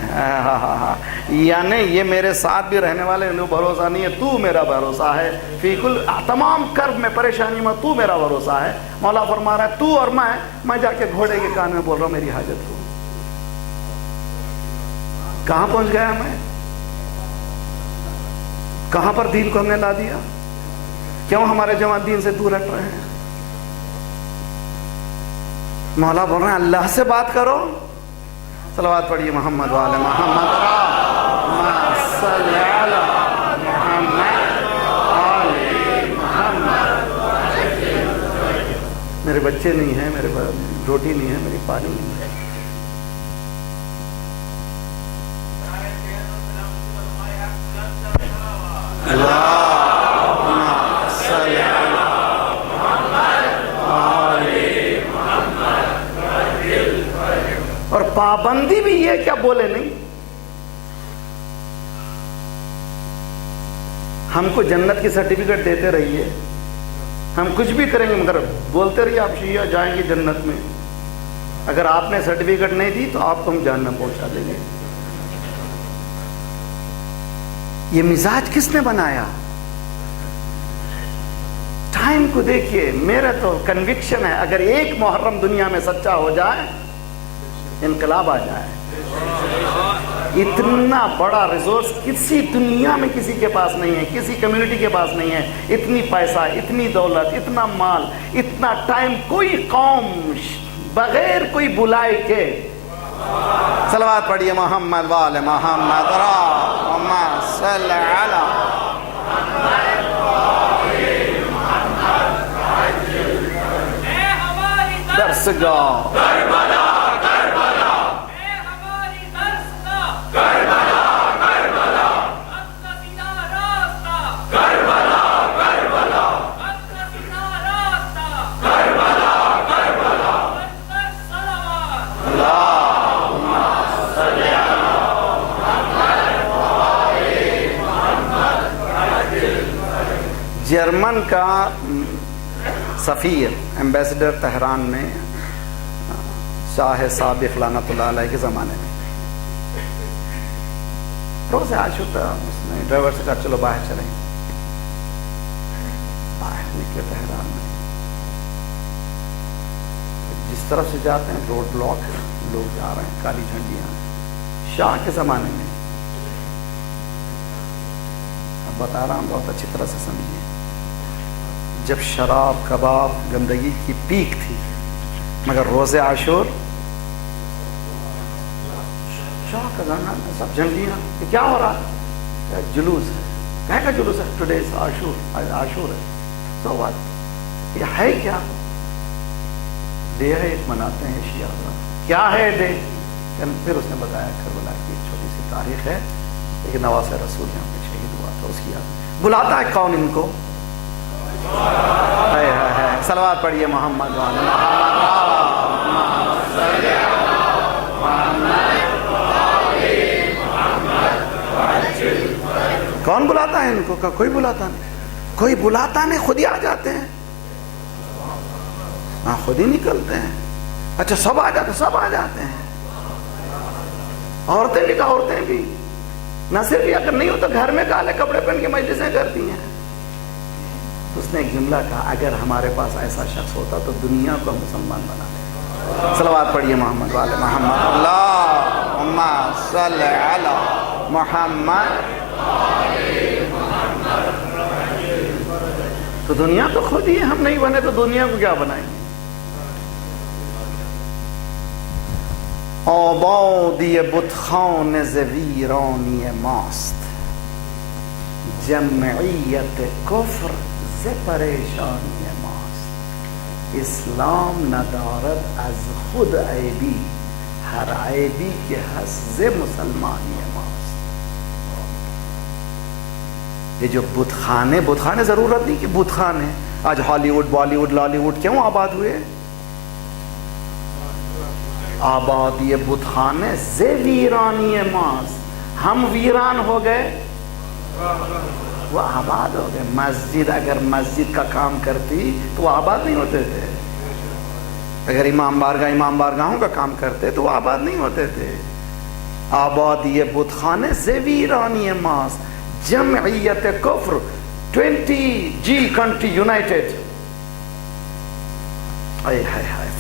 یعنی یہ میرے ساتھ بھی رہنے والے بھروسہ نہیں ہے، تو میرا بھروسہ ہے، فی کل تمام کرب میں پریشانی میں تو میرا بھروسہ ہے۔ مولا فرما رہا ہے تو اور میں جا کے گھوڑے کے کان میں بول رہا ہوں میری حاجت کو۔ کہاں پہنچ گیا میں؟ کہاں پر دین کو ہم نے لا دیا؟ کیوں ہمارے جوان دین سے دور ہٹ رہے ہیں؟ مولا بول رہے ہیں اللہ سے بات کرو. صلوات پڑھیے محمد والے محمد. میرے بچے نہیں ہیں، میرے روٹی نہیں ہے، میری پانی نہیں ہے. اور پابندی بھی یہ کیا بولے نہیں. ہم کو جنت کی سرٹیفکیٹ دیتے رہیے، ہم کچھ بھی کریں گے مگر بولتے رہیے آپ شیعہ جائیں گے جنت میں. اگر آپ نے سرٹیفکیٹ نہیں دی تو آپ کو ہم جہنم پہنچا دیں گے. یہ مزاج کس نے بنایا؟ ٹائم کو دیکھیے. میرا تو کنوکشن ہے اگر ایک محرم دنیا میں سچا ہو جائے انقلاب آ جائے. اتنا بڑا ریسورس کسی دنیا میں کسی کے پاس نہیں ہے، کسی کمیونٹی کے پاس نہیں ہے. اتنی پیسہ، اتنی دولت، اتنا مال، اتنا ٹائم. کوئی قوم بغیر کوئی بلائے کے. صلوات پڑھیے محمد والے محمد. اللہم صل علی درس گاہ جرمن کا سفیر ایمبیسڈر تہران میں شاہ سابق لعنت اللہ علیہ کے زمانے میں روز عاشور تھا. اس نے ڈرائیور سے کہا چلو باہر چلیں. باہر نکلے تہران میں. جس طرف سے جاتے ہیں روڈ بلاک ہے، لوگ جا رہے ہیں، کالی جھنڈیاں. شاہ کے زمانے میں اب بتا رہا ہوں بہت اچھی طرح سے سمجھیے. جب شراب کباب گندگی کی پیک تھی مگر روز عاشور شاہ کا زمانہ سب جھنڈیاں. یہ کیا ہو رہا ہے؟ جلوس ہے. کہے کا جلوس ہے؟ ٹوڈے عاشور، آج عاشور ہے. سو بات یہ ہے کیا؟ ڈے ہے ایک مناتے ہیں شیعہ. کیا ہے ڈے؟ پھر اس نے بتایا کربلا کی ایک چھوٹی سی تاریخ ہے، ایک نواز رسول یہاں پہ شہید ہوا تھا، اس کی یاد. بلاتا ہے کون ان کو؟ صلوات پڑھیے محمد والے کون بلاتا ہے ان کو؟ کوئی بلاتا نہیں. کوئی بلاتا نہیں، خود ہی آ جاتے ہیں. ہاں خود ہی نکلتے ہیں. اچھا سب آ جاتے، سب آ جاتے ہیں. عورتیں بھی، عورتیں بھی نہ صرف یہ اگر نہیں ہو تو گھر میں کالے کپڑے پہن کے مجلسیں کرتی ہیں. اس نے ایک جملہ کہا اگر ہمارے پاس ایسا شخص ہوتا تو دنیا کو مسلمان بنا دے. صلوات پڑھیے محمد والے محمد. اللہم صل علی محمد. تو دنیا تو خود ہی ہے، ہم نہیں بنے تو دنیا کو کیا بنائیں گے؟ آبادی بتخان ز ویرانی ماست، جمعیت کفر ز پریشانی ماست. اسلام ندارد از خود عیبی، ہر عیبی کے حس ز مسلمانی ماست. یہ جو بتخانے ضرورت نہیں کہ بتخانے. آج Hollywood, Bollywood, Lollywood کیوں آباد ہوئے؟ آباد یہ بتخانے ز ویرانی ماست. ہم ویران ہو گئے، وہ آباد ہو گئے. مسجد اگر مسجد کا کام کرتی تو وہ آباد نہیں ہوتے تھے. اگر امام بارگاہوں کا کام کرتے تو وہ آباد نہیں ہوتے تھے. آباد یہ بتخانے ز ویرانی ماست، جمعیت کفر 20G country united.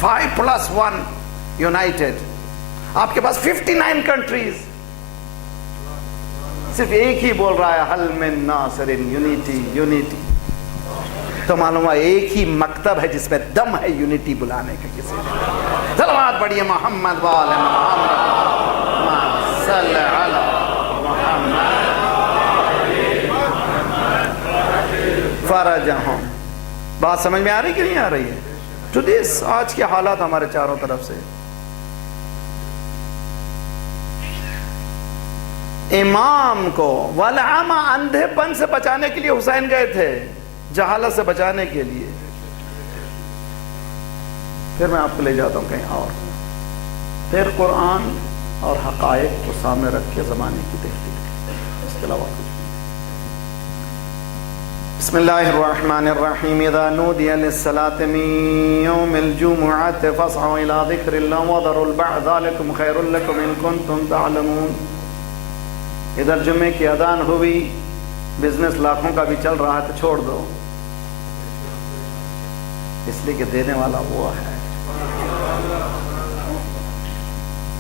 5+1 united. آپ کے پاس 59 countries. صرف ایک ہی بول رہا ہے حل من ناصر، یونیٹی یونیٹی. تو معلوم ہے ایک ہی مکتب ہے جس میں دم ہے یونیٹی بلانے کا. کسی صلوات پڑھیے محمد وآل محمد صلی علی محمد فرجہم. بات سمجھ میں آ رہی کہ نہیں آ رہی ہے؟ ٹو دس آج کے حالات ہمارے چاروں طرف سے. امام کو والعمى اندھے پن سے بچانے کے لیے حسین گئے تھے، جہالت سے بچانے کے لیے. پھر میں آپ کو لے جاتا ہوں کہیں اور. پھر قرآن اور حقائق کو سامنے رکھ کے زمانے کی تحقیق، اس کے علاوہ کچھ. بسم اللہ الرحمن الرحیم. اذا نودی للصلاة من یوم الجمعة فاسعوا الى ذکر اللہ وذروا البیع ذلکم خیر لکم ان کنتم تعلمون. ادھر جمعے کی اذان ہوئی، بزنس لاکھوں کا بھی چل رہا ہے تو چھوڑ دو، اس لیے کہ دینے والا وہ ہے.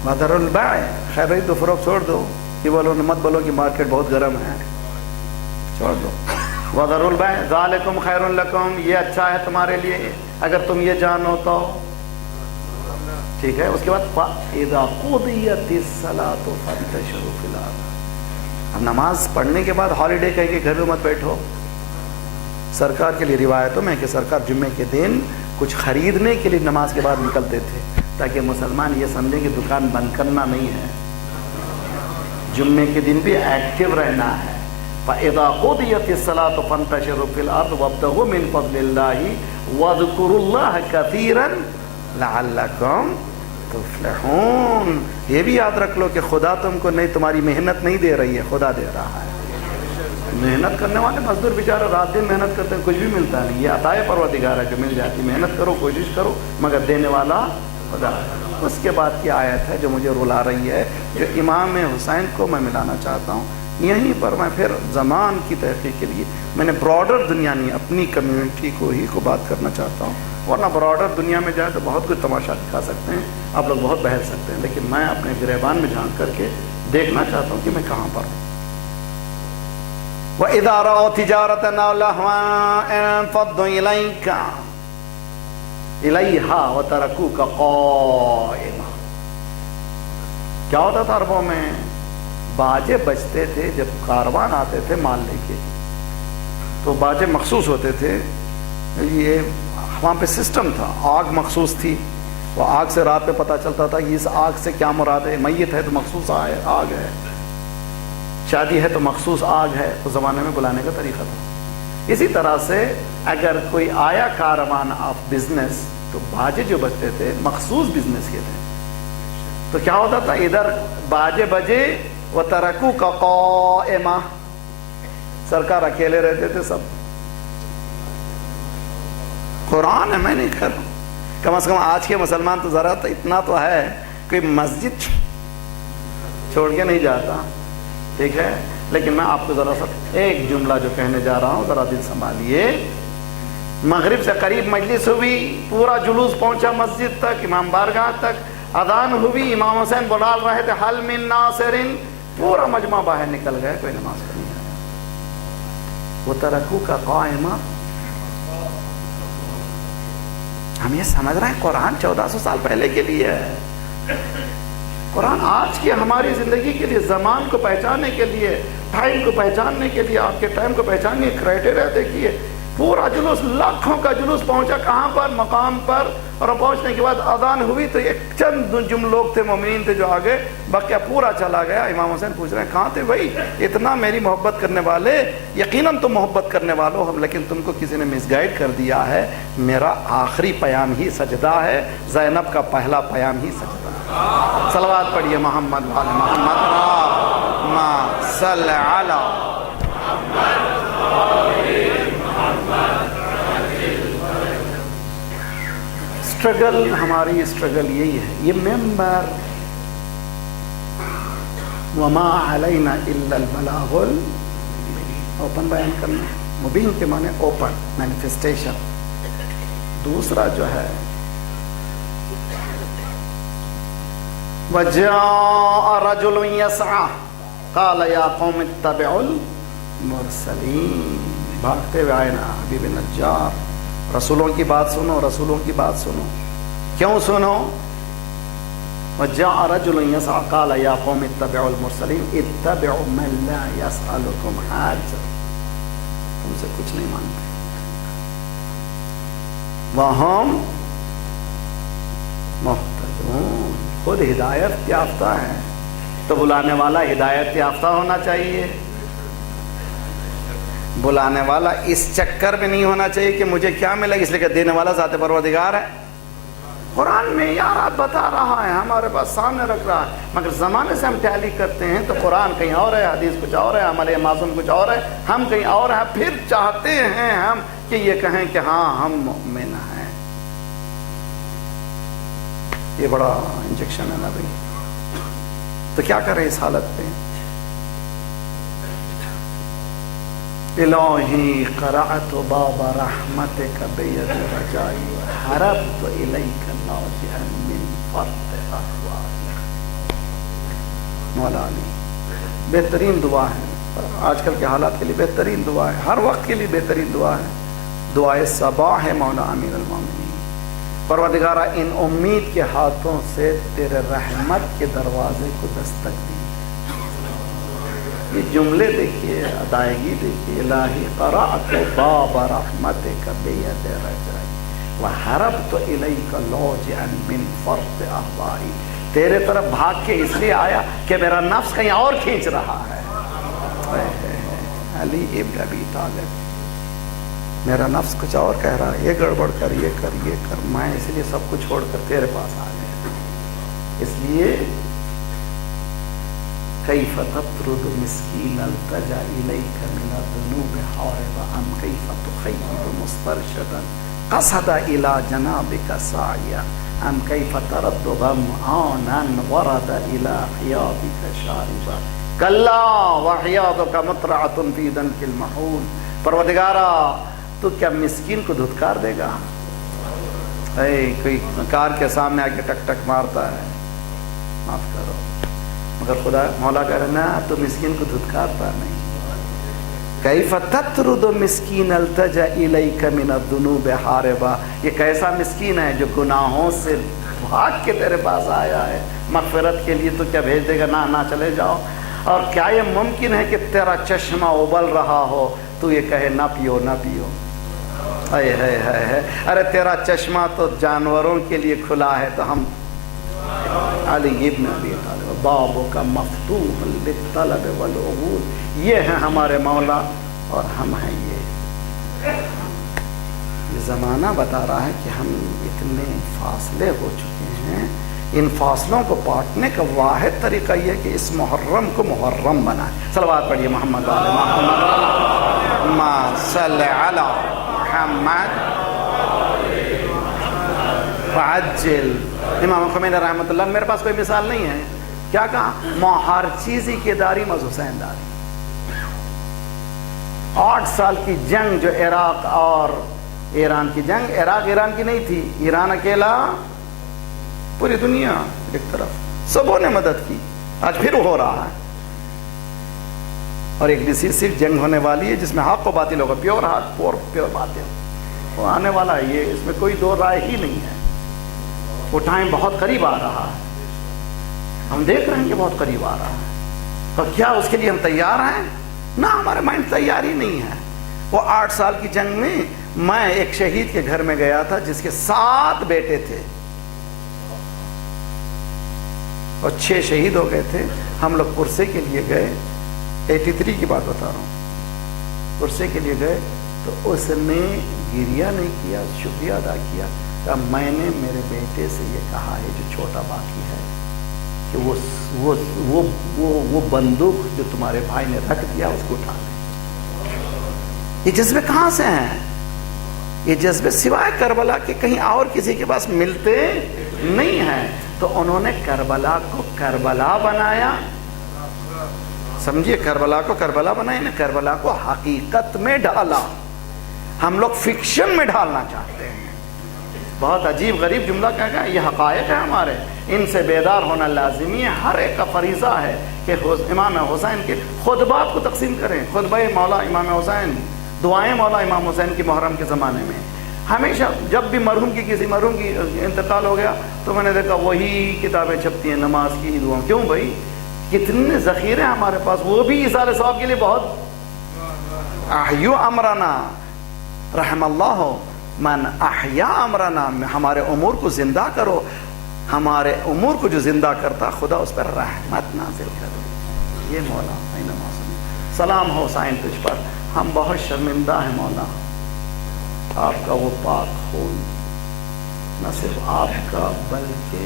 وذروا البیع، خرید و فروخت چھوڑ دو. یہ بولو مت بولو کہ مارکیٹ بہت گرم ہے، چھوڑ دو. وذروا البیع ذالکم خیر لکم، یہ اچھا ہے تمہارے لیے اگر تم یہ جانو تو. ٹھیک ہے. اس کے بعد فاذا قضیت الصلاۃ فانتشروا فی الارض. اب نماز پڑھنے کے بعد ہالیڈے کہہ کے گھر میں مت بیٹھو. سرکار کے لیے روایتوں میں کہ سرکار جمعے کے دن کچھ خریدنے کے لیے نماز کے بعد نکلتے تھے تاکہ مسلمان یہ سمجھیں کہ دکان بند کرنا نہیں ہے، جمعے کے دن بھی ایکٹیو رہنا ہے. فَإِذَا قُضِيَتِ الصَّلَاةُ فَانتَشِرُوا فِي الْأَرْضِ وَابْتَغُوا مِنْ فَضْلِ اللَّهِ وَاذْكُرُوا اللَّهَ كَثِيرًا لَعَلَّكُمْ تُفْلِحُونَ. یہ بھی یاد رکھ لو کہ خدا تم کو نہیں، تمہاری محنت نہیں دے رہی ہے، خدا دے رہا ہے. محنت کرنے والے مزدور بیچارے رات دن محنت کرتے ہیں، کچھ بھی ملتا نہیں. یہ عطائے پروردگار ہے جو مل جاتی. محنت کرو، کوشش کرو، مگر دینے والا خدا. اس کے بعد کی آیت ہے جو مجھے رلا رہی ہے، جو امام حسین کو میں ملانا چاہتا ہوں. یہیں پر میں پھر زمان کی تحقیق کے لیے میں نے براڈر دنیا نہیں، اپنی کمیونٹی کو ہی کو بات کرنا چاہتا ہوں. ورنہ براڈر دنیا میں جائے تو بہت کچھ تماشا دکھا سکتے ہیں، آپ لوگ بہت بحث سکتے ہیں، لیکن میں اپنے گریبان میں جھانک کر کے دیکھنا چاہتا ہوں کہ میں کہاں پر ہوں. وَإِذَا رَأَوْا تِجَارَةً أَوْ لَهْوًا انفَضُّوا إِلَيْهَا وَتَرَكُوكَ قَائِمًا. کیا ہوتا تھا عربوں میں؟ باجے بجتے تھے جب کاروان آتے تھے مال لے کے، تو باجے مخصوص ہوتے تھے. یہ وہاں پہ سسٹم تھا، آگ مخصوص تھی، وہ آگ سے رات پہ پتہ چلتا تھا کہ اس آگ سے کیا مراد ہے. میت ہے تو مخصوص آگ ہے، شادی ہے تو مخصوص آگ ہے. اس زمانے میں بلانے کا طریقہ تھا. اسی طرح سے اگر کوئی آیا کاروان آف بزنس تو باجے جو بجتے تھے مخصوص بزنس کے تھے. تو کیا ہوتا تھا؟ ادھر باجے بجے وَتَرَكُوكَ قَائِمًا، سرکار اکیلے رہتے تھے. سب قرآن ہے، میں نہیں کر رہا ہوں. کم از کم آج کے مسلمان تو ذرا تو اتنا تو ہے، کوئی مسجد چھوڑ کے نہیں جاتا. ٹھیک ہے. لیکن میں آپ کو ذرا سا ایک جملہ جو کہنے جا رہا ہوں ذرا دل سنبھالیے. مغرب سے قریب مجلس ہوئی، پورا جلوس پہنچا مسجد تک، امام بارگاہ تک. اذان ہوئی، امام حسین بلال رہے تھے حل من ناصر، پورا مجمع باہر نکل گئے، کوئی نماز پڑھنے آیا. وَتَرَكُوكَ قَائِمًا. ہم یہ سمجھ رہے ہیں قرآن 1400 سال پہلے کے لیے ہے. قرآن آج کی ہماری زندگی کے لیے، زمان کو پہچاننے کے لیے، ٹائم کو پہچاننے کے لیے. آپ کے ٹائم کو پہچاننے کے کرائٹیریا دیکھیے. پورا جلوس، لاکھوں کا جلوس پہنچا کہاں پر؟ مقام پر. اور پہنچنے کے بعد اذان ہوئی تو ایک چند جم لوگ تھے، مومنین تھے جو آگے، باقی پورا چلا گیا. امام حسین پوچھ رہے ہیں کہاں تھے بھائی؟ اتنا میری محبت کرنے والے، یقیناً تم محبت کرنے والوں ہم، لیکن تم کو کسی نے مس گائیڈ کر دیا ہے. میرا آخری پیام ہی سجدہ ہے، زینب کا پہلا پیام ہی سجدہ ہے. صلوات پڑھیے محمد وعلی محمد ما صلی علی اسٹرگل. ہماری اسٹرگل یہی ہے. یہ ممبر وما علینا الا البلاغ اوپن بیان کرنا. مبین کے معنی اوپن، مینیفیسٹیشن. دوسرا جو ہے وجاء رجل یسعى، قال یا قوم اتبعوا المرسلین، بھاگتے ہوئے آئے نا حبیب نجار، رسولوں کی بات سنو، رسولوں کی بات سنو۔ کیوں سنو؟ وجاء رجل يسعى قال یا قوم اتبعوا المرسلین اتبعوا من لا يسألكم حاجا، تم سے کچھ نہیں مانتے، وہم مہتدون، خود ہدایت یافتہ ہے، تو بلانے والا ہدایت یافتہ ہونا چاہیے، بلانے والا اس چکر میں نہیں ہونا چاہیے کہ مجھے کیا ملے گا، اس لیے کہ دینے والا ذات پروردگار ہے۔ قرآن میں یارات بتا رہا ہے، ہمارے پاس سامنے رکھ رہا ہے، مگر زمانے سے ہم ٹیلی کرتے ہیں تو قرآن کہیں اور ہے، حدیث کچھ اور ہے، ہمارے معصوم کچھ اور ہے، ہم کہیں اور ہیں، پھر چاہتے ہیں ہم کہ یہ کہیں کہ ہاں ہم مومن ہیں۔ یہ بڑا انجیکشن ہے نا بھائی، تو کیا کریں اس حالت پہ؟ الہی قرأت باب رحمتک بید رجائی وحربت الیک لاجئا من فرط احوالک۔ مولا علی بہترین دعا ہے، آج کل کے حالات کے لیے بہترین دعا ہے، ہر وقت کے لیے بہترین دعا ہے، دعائے صباح ہے مولا امیر المومنین۔ پروردگارہ ان امید کے ہاتھوں سے تیرے رحمت کے دروازے کو دستک دی۔ یہ جملے دیکھیے، ادائیگی دیکھیے، الہی قرأت باب رحمتک بید رجائی وحربت الیک لاجئا من فرط احوائی، تیرے طرف بھاگ کے اس لیے آیا کہ میرا نفس کہیں اور کھینچ رہا ہے۔ علی ابن ابی طالب، میرا نفس کچھ اور کہہ رہا ہے، یہ گڑبڑ کر، یہ کر، یہ کر، میں اس لیے سب کچھ چھوڑ کر تیرے پاس آ گیا۔ اس لیے کیف تطرد مسکین التجا الیک من الذنوب حاربا ام کیف تخیب مسترشدا قصد الى جنابک سعیا ام کیف ترد ظمآنا ورد الى حیاضک شاربا کلا وحیاضک مطرعۃ فی دنک المحول۔ پروردگارا تو کیا مسکین کو دھتکار دے گا؟ کوئی کار کے سامنے آ کے ٹک ٹک مارتا ہے، معاف کرو، مگر خدا مولا کہہ رہے نا تو مسکین کو دھتکارتا نہیں۔ کیف تطرد مسکین التجا الیک من الذنوب حاربا، یہ کیسا مسکین ہے جو گناہوں سے بھاگ کے تیرے پاس آیا ہے مغفرت کے لیے، تو کیا بھیج دے گا نہ نہ چلے جاؤ؟ اور کیا یہ ممکن ہے کہ تیرا چشمہ ابل رہا ہو تو یہ کہے نہ پیو نہ پیو؟ ہے ارے تیرا چشمہ تو جانوروں کے لیے کھلا ہے، تو ہم علی ابن ابی طالب بابو کا مفتوح للطلب والعبود، یہ ہیں ہمارے مولا اور ہم ہیں یہ زمانہ بتا رہا ہے کہ ہم اتنے فاصلے ہو چکے ہیں، ان فاصلوں کو پاٹنے کا واحد طریقہ یہ ہے کہ اس محرم کو محرم بنائیں۔ صلوات پڑھیے محمد علی محمد صلی علی محمد فعجل۔ امام خمینی رحمۃ اللہ، میرے پاس کوئی مثال نہیں ہے، کیا کہا؟ ہر چیزی کی داری مز حسین داری۔ 8 سال کی جنگ جو عراق اور ایران کی جنگ، عراق ایران کی نہیں تھی، ایران اکیلا، پوری دنیا ایک طرف، سبوں نے مدد کی، آج پھر ہو رہا ہے، اور ایک ڈیسیسو جنگ ہونے والی ہے جس میں حق و باطل ہوگا، پیور حق پیور باطل، وہ آنے والا ہے، یہ اس میں کوئی دو رائے ہی نہیں ہے۔ وہ ٹائم بہت قریب آ رہا ہے، ہم دیکھ رہے ہیں کہ بہت قریب آ رہا ہے، اور کیا اس کے لیے ہم تیار ہیں؟ نہ، ہمارے مائنڈ تیار ہی نہیں ہے۔ وہ 8 سال کی جنگ میں ایک شہید کے گھر میں گیا تھا جس کے 7 بیٹے تھے اور 6 شہید ہو گئے تھے۔ ہم لوگ پرسے کے لیے گئے، 83 کی بات بتا رہا ہوں، پرسے کے لیے گئے تو اس نے گریہ نہیں کیا، شکریہ ادا کیا، کہ میں نے میرے بیٹے سے یہ کہا ہے جو چھوٹا باقی ہے کہ وہ بندوق جو تمہارے بھائی نے رکھ دیا اس کو اٹھا لیں۔ یہ جذبے کہاں سے ہیں؟ یہ جذبے سوائے کربلا کے کہیں اور کسی کے پاس ملتے نہیں ہیں۔ تو انہوں نے کربلا کو کربلا بنایا، سمجھیے، کربلا کو کربلا بنایا نا، کربلا کو حقیقت میں ڈالا۔ ہم لوگ فکشن میں ڈالنا چاہتے ہیں، بہت عجیب غریب جملہ کہہ گیا. یہ حقائق ہے ہمارے, ان سے بیدار ہونا لازمی ہے. ہر ایک کا فریضہ ہے کہ امام حسین کے خطبات کو تقسیم کریں. خطبہ مولا امام حسین, دعائیں مولا امام حسین کی محرم کے زمانے میں. ہمیشہ جب بھی مرحوم کی کسی مرحوم کی انتقال ہو گیا تو میں نے دیکھا وہی کتابیں چھپتی ہیں نماز کی دعاؤں. کیوں بھائی, کتنے ذخیرے ہیں ہمارے پاس, وہ بھی ایصال ثواب کے لیے بہت. احیو امرنا رحم اللہ من احیا امرنا, ہمارے امور کو زندہ کرو, ہمارے امور کو جو زندہ کرتا خدا اس پر رحمت نازل کرو. یہ مولا سلام ہو حسین تجھ پر, ہم بہت شرمندہ ہیں مولا. آپ کا وہ پاک خون نہ صرف آپ کا بلکہ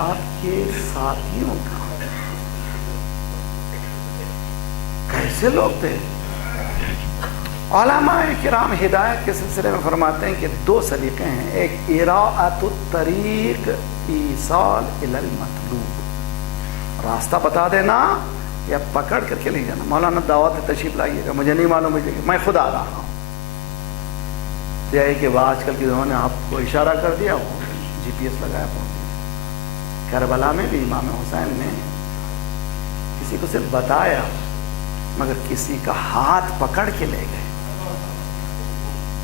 آپ کے ساتھیوں کا. کیسے لوگ تھے. علماء کرام ہدایت کے سلسلے میں فرماتے ہیں کہ 2 سلیقے ہیں. ایک اراءۃ الطریق ایصال الی المطلوب, راستہ بتا دینا یا پکڑ کر کے لے جانا. مولانا دعوت تشریف لائیے گا, مجھے نہیں معلوم ہے کہ میں خود آ رہا ہوں. یہ ہے کہ وہ آج کل کے زمانے آپ کو اشارہ کر دیا, وہ جی پی ایس لگایا پہنچ. کربلا میں بھی امام حسین نے کسی کو صرف بتایا مگر کسی کا ہاتھ پکڑ کے لے گئے.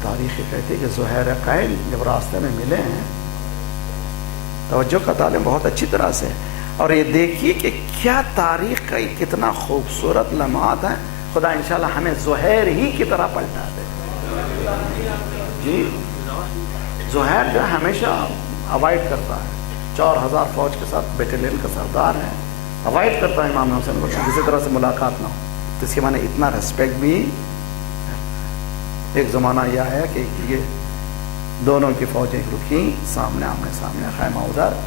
تاریخ کہتے کہ زہیرقین جب راستے میں ملے ہیں, توجہ کا تعلیم بہت اچھی طرح سے, اور یہ دیکھیے کہ کیا تاریخ کا کتنا خوبصورت لمحات ہیں. خدا انشاءاللہ ہمیں زہیر ہی کی طرح پلٹا دے. جی زہیر جو ہمیشہ اوائڈ کرتا ہے, 4000 فوج کے ساتھ بیٹلین کا سردار ہے, اوائڈ کرتا ہے امام حسین کو کسی طرح سے ملاقات نہ ہو. تو اس کے معنی اتنا ریسپیکٹ بھی. ایک زمانہ یہ آیا کہ یہ دونوں کی فوجیں رکیں سامنے آمنے سامنے, خیمہ ادھر,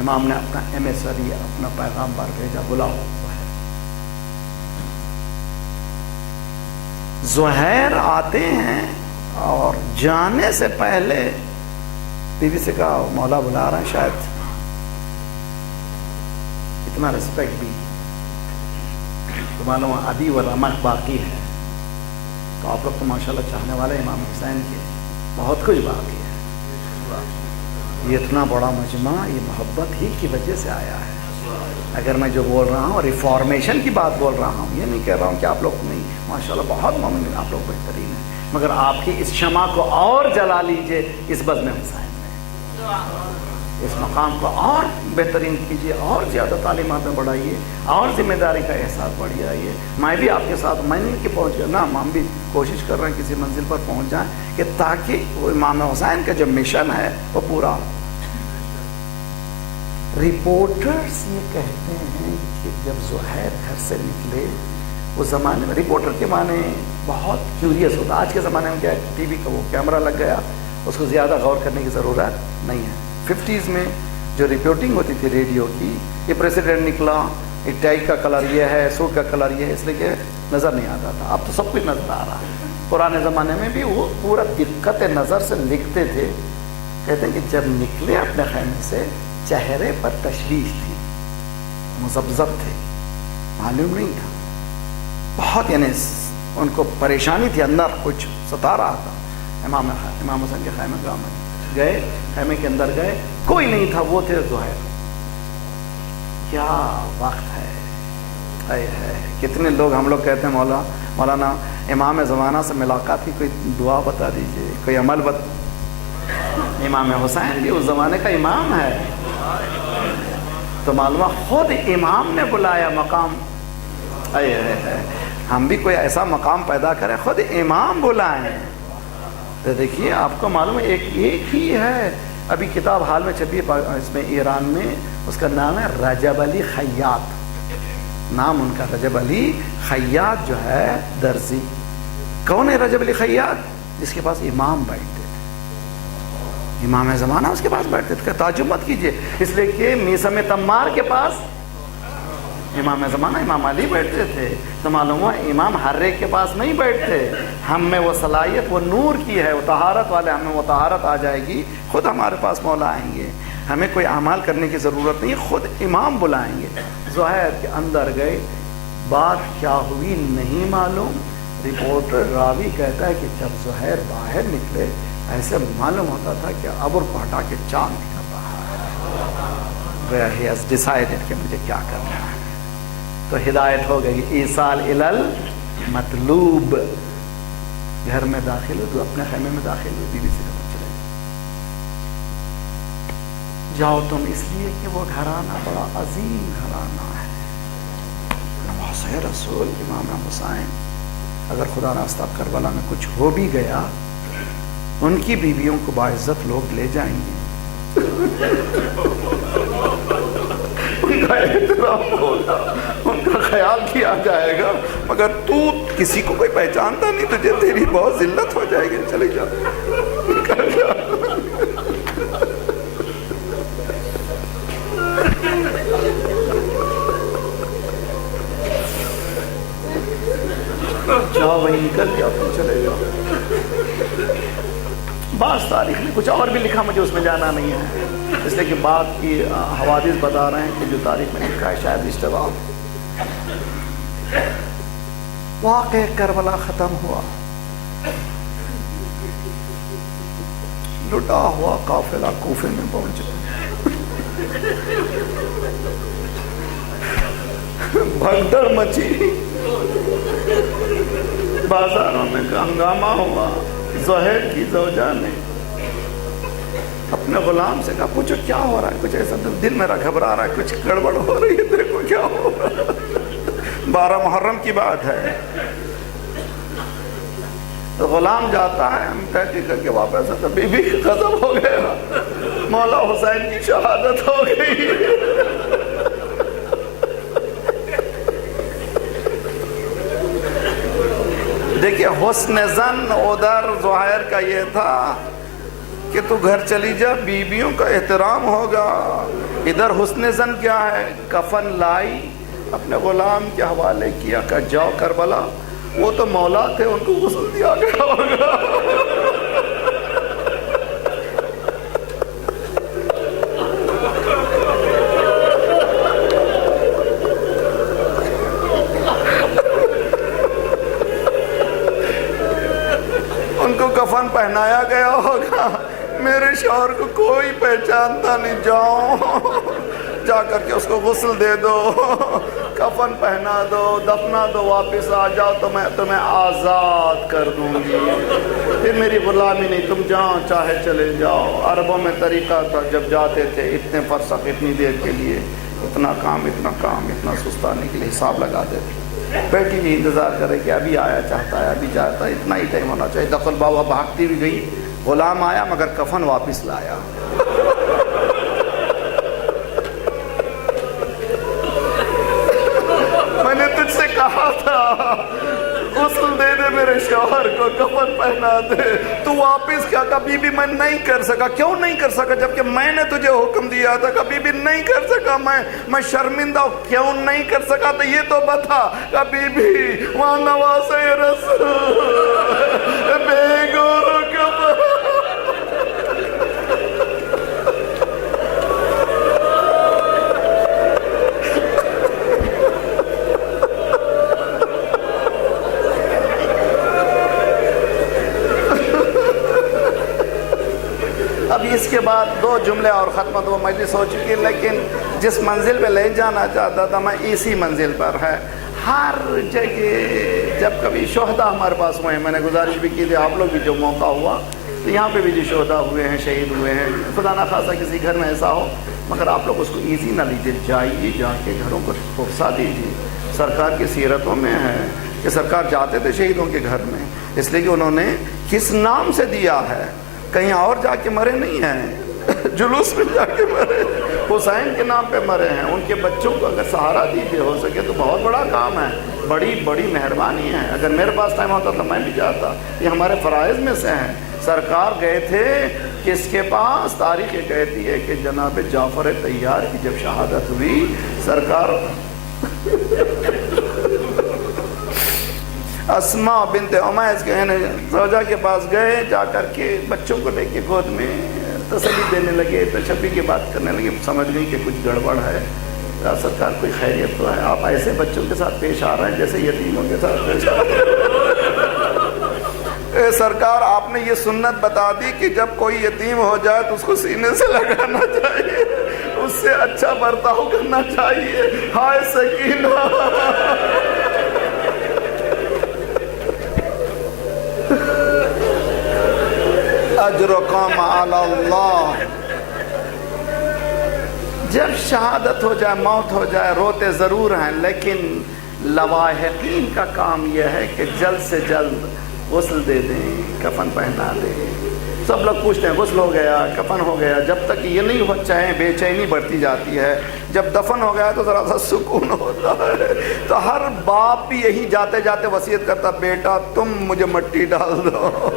امام نے اپنا ایمیسری اپنا پیغام بار بھیجا, بلاؤ زہیر آتے ہیں. اور جانے سے پہلے بیوی سے کہا مولا بلا رہا ہے, شاید اتنا ریسپیکٹ بھی تو معلوم ابھی وہ رمق باقی ہے. تو آپ لوگ تو ماشاءاللہ چاہنے والے امام حسین کے, بہت کچھ باقی ہے. یہ اتنا بڑا مجمع یہ محبت ہی کی وجہ سے آیا ہے. اگر میں جو بول رہا ہوں ریفارمیشن کی بات بول رہا ہوں, یہ نہیں کہہ رہا ہوں کہ آپ لوگ نہیں, ماشاءاللہ بہت ممنون, آپ لوگ بہترین ہیں, مگر آپ کی اس شمع کو اور جلا لیجئے اس بزم حسین میں, اس مقام کو اور بہترین کیجئے, اور زیادہ تعلیمات میں بڑھائیے, اور ذمہ داری کا احساس بڑھائیے. میں بھی آپ کے ساتھ, میں نہیں کہ پہنچ گیا نا, ہم بھی کوشش کر رہے ہیں کسی منزل پر پہنچ جائیں کہ تاکہ وہ امام حسین کا جو مشن ہے وہ پورا ہو. رپورٹرز یہ کہتے ہیں کہ جب زہیر گھر سے نکلے, اس زمانے میں رپورٹر کے معنی بہت کیوریس ہوتا. آج کے زمانے میں کیا ہے, ٹی وی کا وہ کیمرہ لگ گیا, اس کو زیادہ غور کرنے کی ضرورت نہیں ہے. 50s میں جو رپورٹنگ ہوتی تھی ریڈیو کی, یہ پریسیڈنٹ نکلا, یہ ٹائی کا کلر یہ ہے, سوٹ کا کلر یہ ہے, اس لیے کہ نظر نہیں آتا تھا. اب تو سب کچھ نظر آ رہا ہے. پرانے زمانے میں بھی وہ پورا دقت نظر سے لکھتے تھے. کہتے ہیں کہ جب نکلے اپنے خیمے سے چہرے پر تشویش تھی, مذبذب تھے, معلوم نہیں تھا بہت, یعنی ان کو پریشانی تھی, اندر کچھ ستا رہا تھا. امام حسین کے خیمے کا گئے, خیمے کے اندر گئے, کوئی نہیں تھا, وہ تھے زہیر. کیا وقت ہے, کتنے لوگ ہم لوگ کہتے ہیں مولانا امام زمانہ سے ملاقات کی کوئی دعا بتا دیجئے, کوئی عمل امام حسین بھی اس زمانے کا امام ہے. تو معلومہ خود امام نے بلایا مقام. ہم بھی کوئی ایسا مقام پیدا کریں, خود امام بلائیں. تو دیکھیے آپ کو معلوم ہے ایک ہی ہے. ابھی کتاب حال میں چھپی ہے اس میں ایران میں, اس کا نام ہے رجب علی خیاط. نام ان کا رجب علی خیاط جو ہے درزی. کون ہے رجب علی خیاط؟ جس کے پاس امام بیٹھتے تھے, امام زمانہ اس کے پاس بیٹھتے تھے. تعجب مت کیجئے, اس لیے کہ میثم تمار کے پاس امام زمانہ امام علی بیٹھتے تھے. تو معلوم ہوا امام ہر ایک کے پاس نہیں بیٹھتے. ہم میں وہ صلاحیت وہ نور کی ہے, وہ طہارت والے, ہمیں وہ طہارت آ جائے گی, خود ہمارے پاس مولا آئیں گے. ہمیں کوئی اعمال کرنے کی ضرورت نہیں, خود امام بلائیں گے. زہیر کے اندر گئے, بات کیا ہوئی نہیں معلوم. رپورٹر راوی کہتا ہے کہ جب زہیر باہر نکلے ایسے معلوم ہوتا تھا کہ ابر کو ہٹا کے چاند نکل رہا ہے. He has decided کہ مجھے کیا کرنا ہے. تو ہدایت ہو گئی ایصال الل مطلوب. گھر میں داخل ہو تو اپنے خیمے میں داخل ہو, بیوی سے چلے جاؤ تم, اس لیے کہ وہ گھرانہ بڑا عظیم گھرانہ ہے. نواز رسول امام حسین, اگر خدا نخواستہ کربلا میں کچھ ہو بھی گیا, ان کی بیویوں کو باعزت لوگ لے جائیں گے, ان کا احترام ہوگا, ان کا خیال کیا جائے گا, مگر تو کسی کو کوئی پہچانتا نہیں, تجھے تیری بہت ذلت ہو جائے گی. چلے جا, نکل جا. جاؤ وہی نکل جاؤ, تم چلے جاؤ. بعض تاریخ میں کچھ اور بھی لکھا, مجھے اس میں جانا نہیں ہے, اس لیے کہ بات کی حوادث بتا رہے ہیں کہ جو تاریخ میں لکھا ہے شاید اشتباہ. واقع کربلا ختم ہوا, لٹا ہوا قافلہ کوفے میں پہنچا. بھگدڑ مچی, بازاروں میں ہنگامہ ہوا. زہیر کی زوجہ نے اپنے غلام سے کہا, پوچھو کیا ہو رہا ہے, کچھ ایسا دل میرا گھبرا رہا ہے, کچھ گڑبڑ ہو رہی ہے, دیکھو کیا ہو رہا ہے. 12 محرم کی بات ہے. تو غلام جاتا ہے, ہم تحقیق کر کے واپس آتا, بی بی غضب ہو گیا, مولا حسین کی شہادت ہو گئی. دیکھیے حسن زن ادھر زہیر کا یہ تھا کہ تو گھر چلی جا, بیویوں کا احترام ہوگا. ادھر حسن زن کیا ہے, کفن لائی, اپنے غلام کے حوالے کیا کہ جاؤ کربلا, وہ تو مولا تھے, ان کو غسل دیا گیا ہوگا. کفن پہنایا گیا ہوگا, میرے شوہر کو کوئی پہچانتا نہیں, جاؤ جا کر کے اس کو غسل دے دو, کفن پہنا دو, دفنا دو, واپس آ جاؤ تو میں تمہیں آزاد کر دوں گی, پھر میری غلامی نہیں, تم جاؤ چاہے چلے جاؤ. عربوں میں طریقہ تھا, جب جاتے تھے اتنے فرسخ اتنی دیر کے لیے, اتنا کام, اتنا سستانے کے لیے حساب لگا دیتے. بیٹی بھی انتظار کرے کہ ابھی آیا چاہتا ہے, ابھی چاہتا ہے, اتنا ہی ٹائم ہونا چاہیے. دخل بابا بھاگتی بھی گئی, غلام آیا مگر کفن واپس لایا. میں نے تجھ سے کہا تھا غسل دے دے میرے شوہر کو, کفن پہنا دے, تو واپس کیا کبھی بھی میں نہیں کر سکا. کیوں نہیں کر سکا جبکہ میں نے تجھے حکم دیا تھا, کبھی بھی نہیں کر سکا. میں شرمندہ ہوں, کیوں نہیں کر سکا, تو یہ تو بتا. کبھی بھی وہاں نواز رسول بے گورو کب. اس کے بعد 2 جملے اور ختم, تو وہ مجلس ہو چکی, لیکن جس منزل پہ لے جانا چاہتا تھا میں اسی منزل پر ہے. ہر جگہ جب کبھی شہداء ہمارے پاس ہوئے ہیں, میں نے گزارش بھی کی تھی آپ لوگ بھی, جو موقع ہوا تو یہاں پہ بھی جو شہداء ہوئے ہیں, شہید ہوئے ہیں, خدا نہ خاصا کسی گھر میں ایسا ہو, مگر آپ لوگ اس کو ایزی نہ لیجیے, جائیے, جا کے گھروں کو فرصہ دیجیے. سرکار کی سیرتوں میں ہے کہ سرکار جاتے تھے شہیدوں کے گھر میں, اس لیے کہ انہوں نے کس نام سے دیا ہے, کہیں اور جا کے مرے نہیں ہیں, جلوس میں جا کے مرے, حسین کے نام پہ مرے ہیں. ان کے بچوں کو اگر سہارا دیجیے ہو سکے تو بہت بڑا کام ہے, بڑی بڑی مہربانی ہے. اگر میرے پاس ٹائم ہوتا تو میں بھی جاتا. یہ ہمارے فرائض میں سے ہیں. سرکار گئے تھے کس کے پاس, تاریخ یہ کہتی ہے کہ جناب جعفر طیار کی جب شہادت ہوئی, سرکار اسماء بنت عمیس کے زوجہ کے پاس گئے, جا کر کے بچوں کو لے کے گود میں تسلی دینے لگے, تشفی کی بات کرنے لگے. سمجھ گئی کہ کچھ گڑبڑ ہے. سرکار کوئی خیریت تو ہے, آپ ایسے بچوں کے ساتھ پیش آ رہے ہیں جیسے یتیموں کے ساتھ پیش آ رہے ہیں. اے سرکار آپ نے یہ سنت بتا دی کہ جب کوئی یتیم ہو جائے تو اس کو سینے سے لگانا چاہیے، اس سے اچھا برتاؤ کرنا چاہیے۔ ہائے سکینہ، اجرکم علی اللہ۔ جب شہادت ہو جائے، موت ہو جائے، روتے ضرور ہیں، لیکن لواحقین کا کام یہ ہے کہ جلد سے جلد غسل دے دیں، کفن پہنا دیں۔ سب لوگ پوچھتے ہیں غسل ہو گیا، کفن ہو گیا، جب تک یہ نہیں ہو چاہے بے چینی بڑھتی جاتی ہے۔ جب دفن ہو گیا تو ذرا سا سکون ہوتا ہے۔ تو ہر باپ بھی یہی جاتے جاتے وصیت کرتا، بیٹا تم مجھے مٹی ڈال دو۔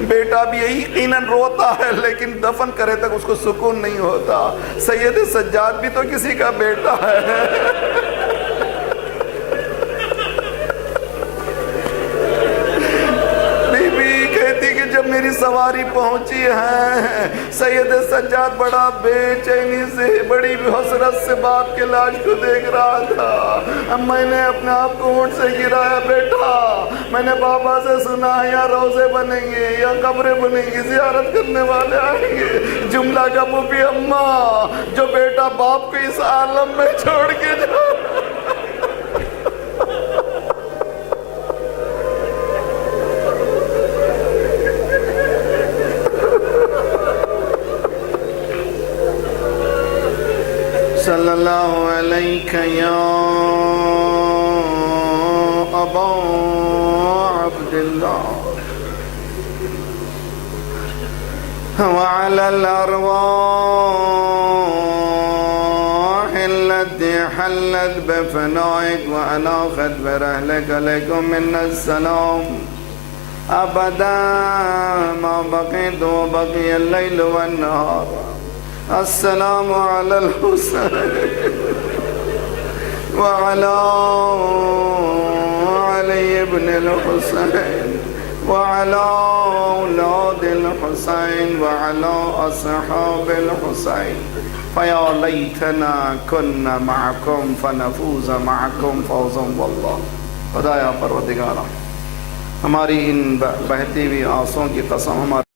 بیٹا بھی یہی یقیناً روتا ہے، لیکن دفن کرے تک اس کو سکون نہیں ہوتا۔ سید سجاد بھی تو کسی کا بیٹا ہے۔ میری سواری پہنچی ہے، سید سجاد بڑا بے چینی سے، بڑی حسرت سے باپ کے لاش کو دیکھ رہا تھا۔ اب میں نے اپنے آپ کو اونٹ سے گرایا، بیٹا میں نے بابا سے سنا یا روزے بنیں گے یا قبریں بنیں گی، زیارت کرنے والے آئیں گے۔ جملہ کا پھوپھی اماں، جو بیٹا باپ کو اس عالم میں چھوڑ کے جا۔ صلی اللہ علیہ یا ابا عبداللہ وعلى الأرواح التي حلت بفنائك وأناخت برحلك عليكم من السلام أبدا ما بقيت وبقي الليل والنهار۔ السلام على الحسين وعلى علي بن الحسين وعلى أولاد الحسين وعلى أصحاب الحسين فيا ليتنا كنا معكم فنفوز معكم فوزا والله۔ خدایا پروردگارا، ہماری ان بہتی ہوئی آنسوں کی قسم ہمارے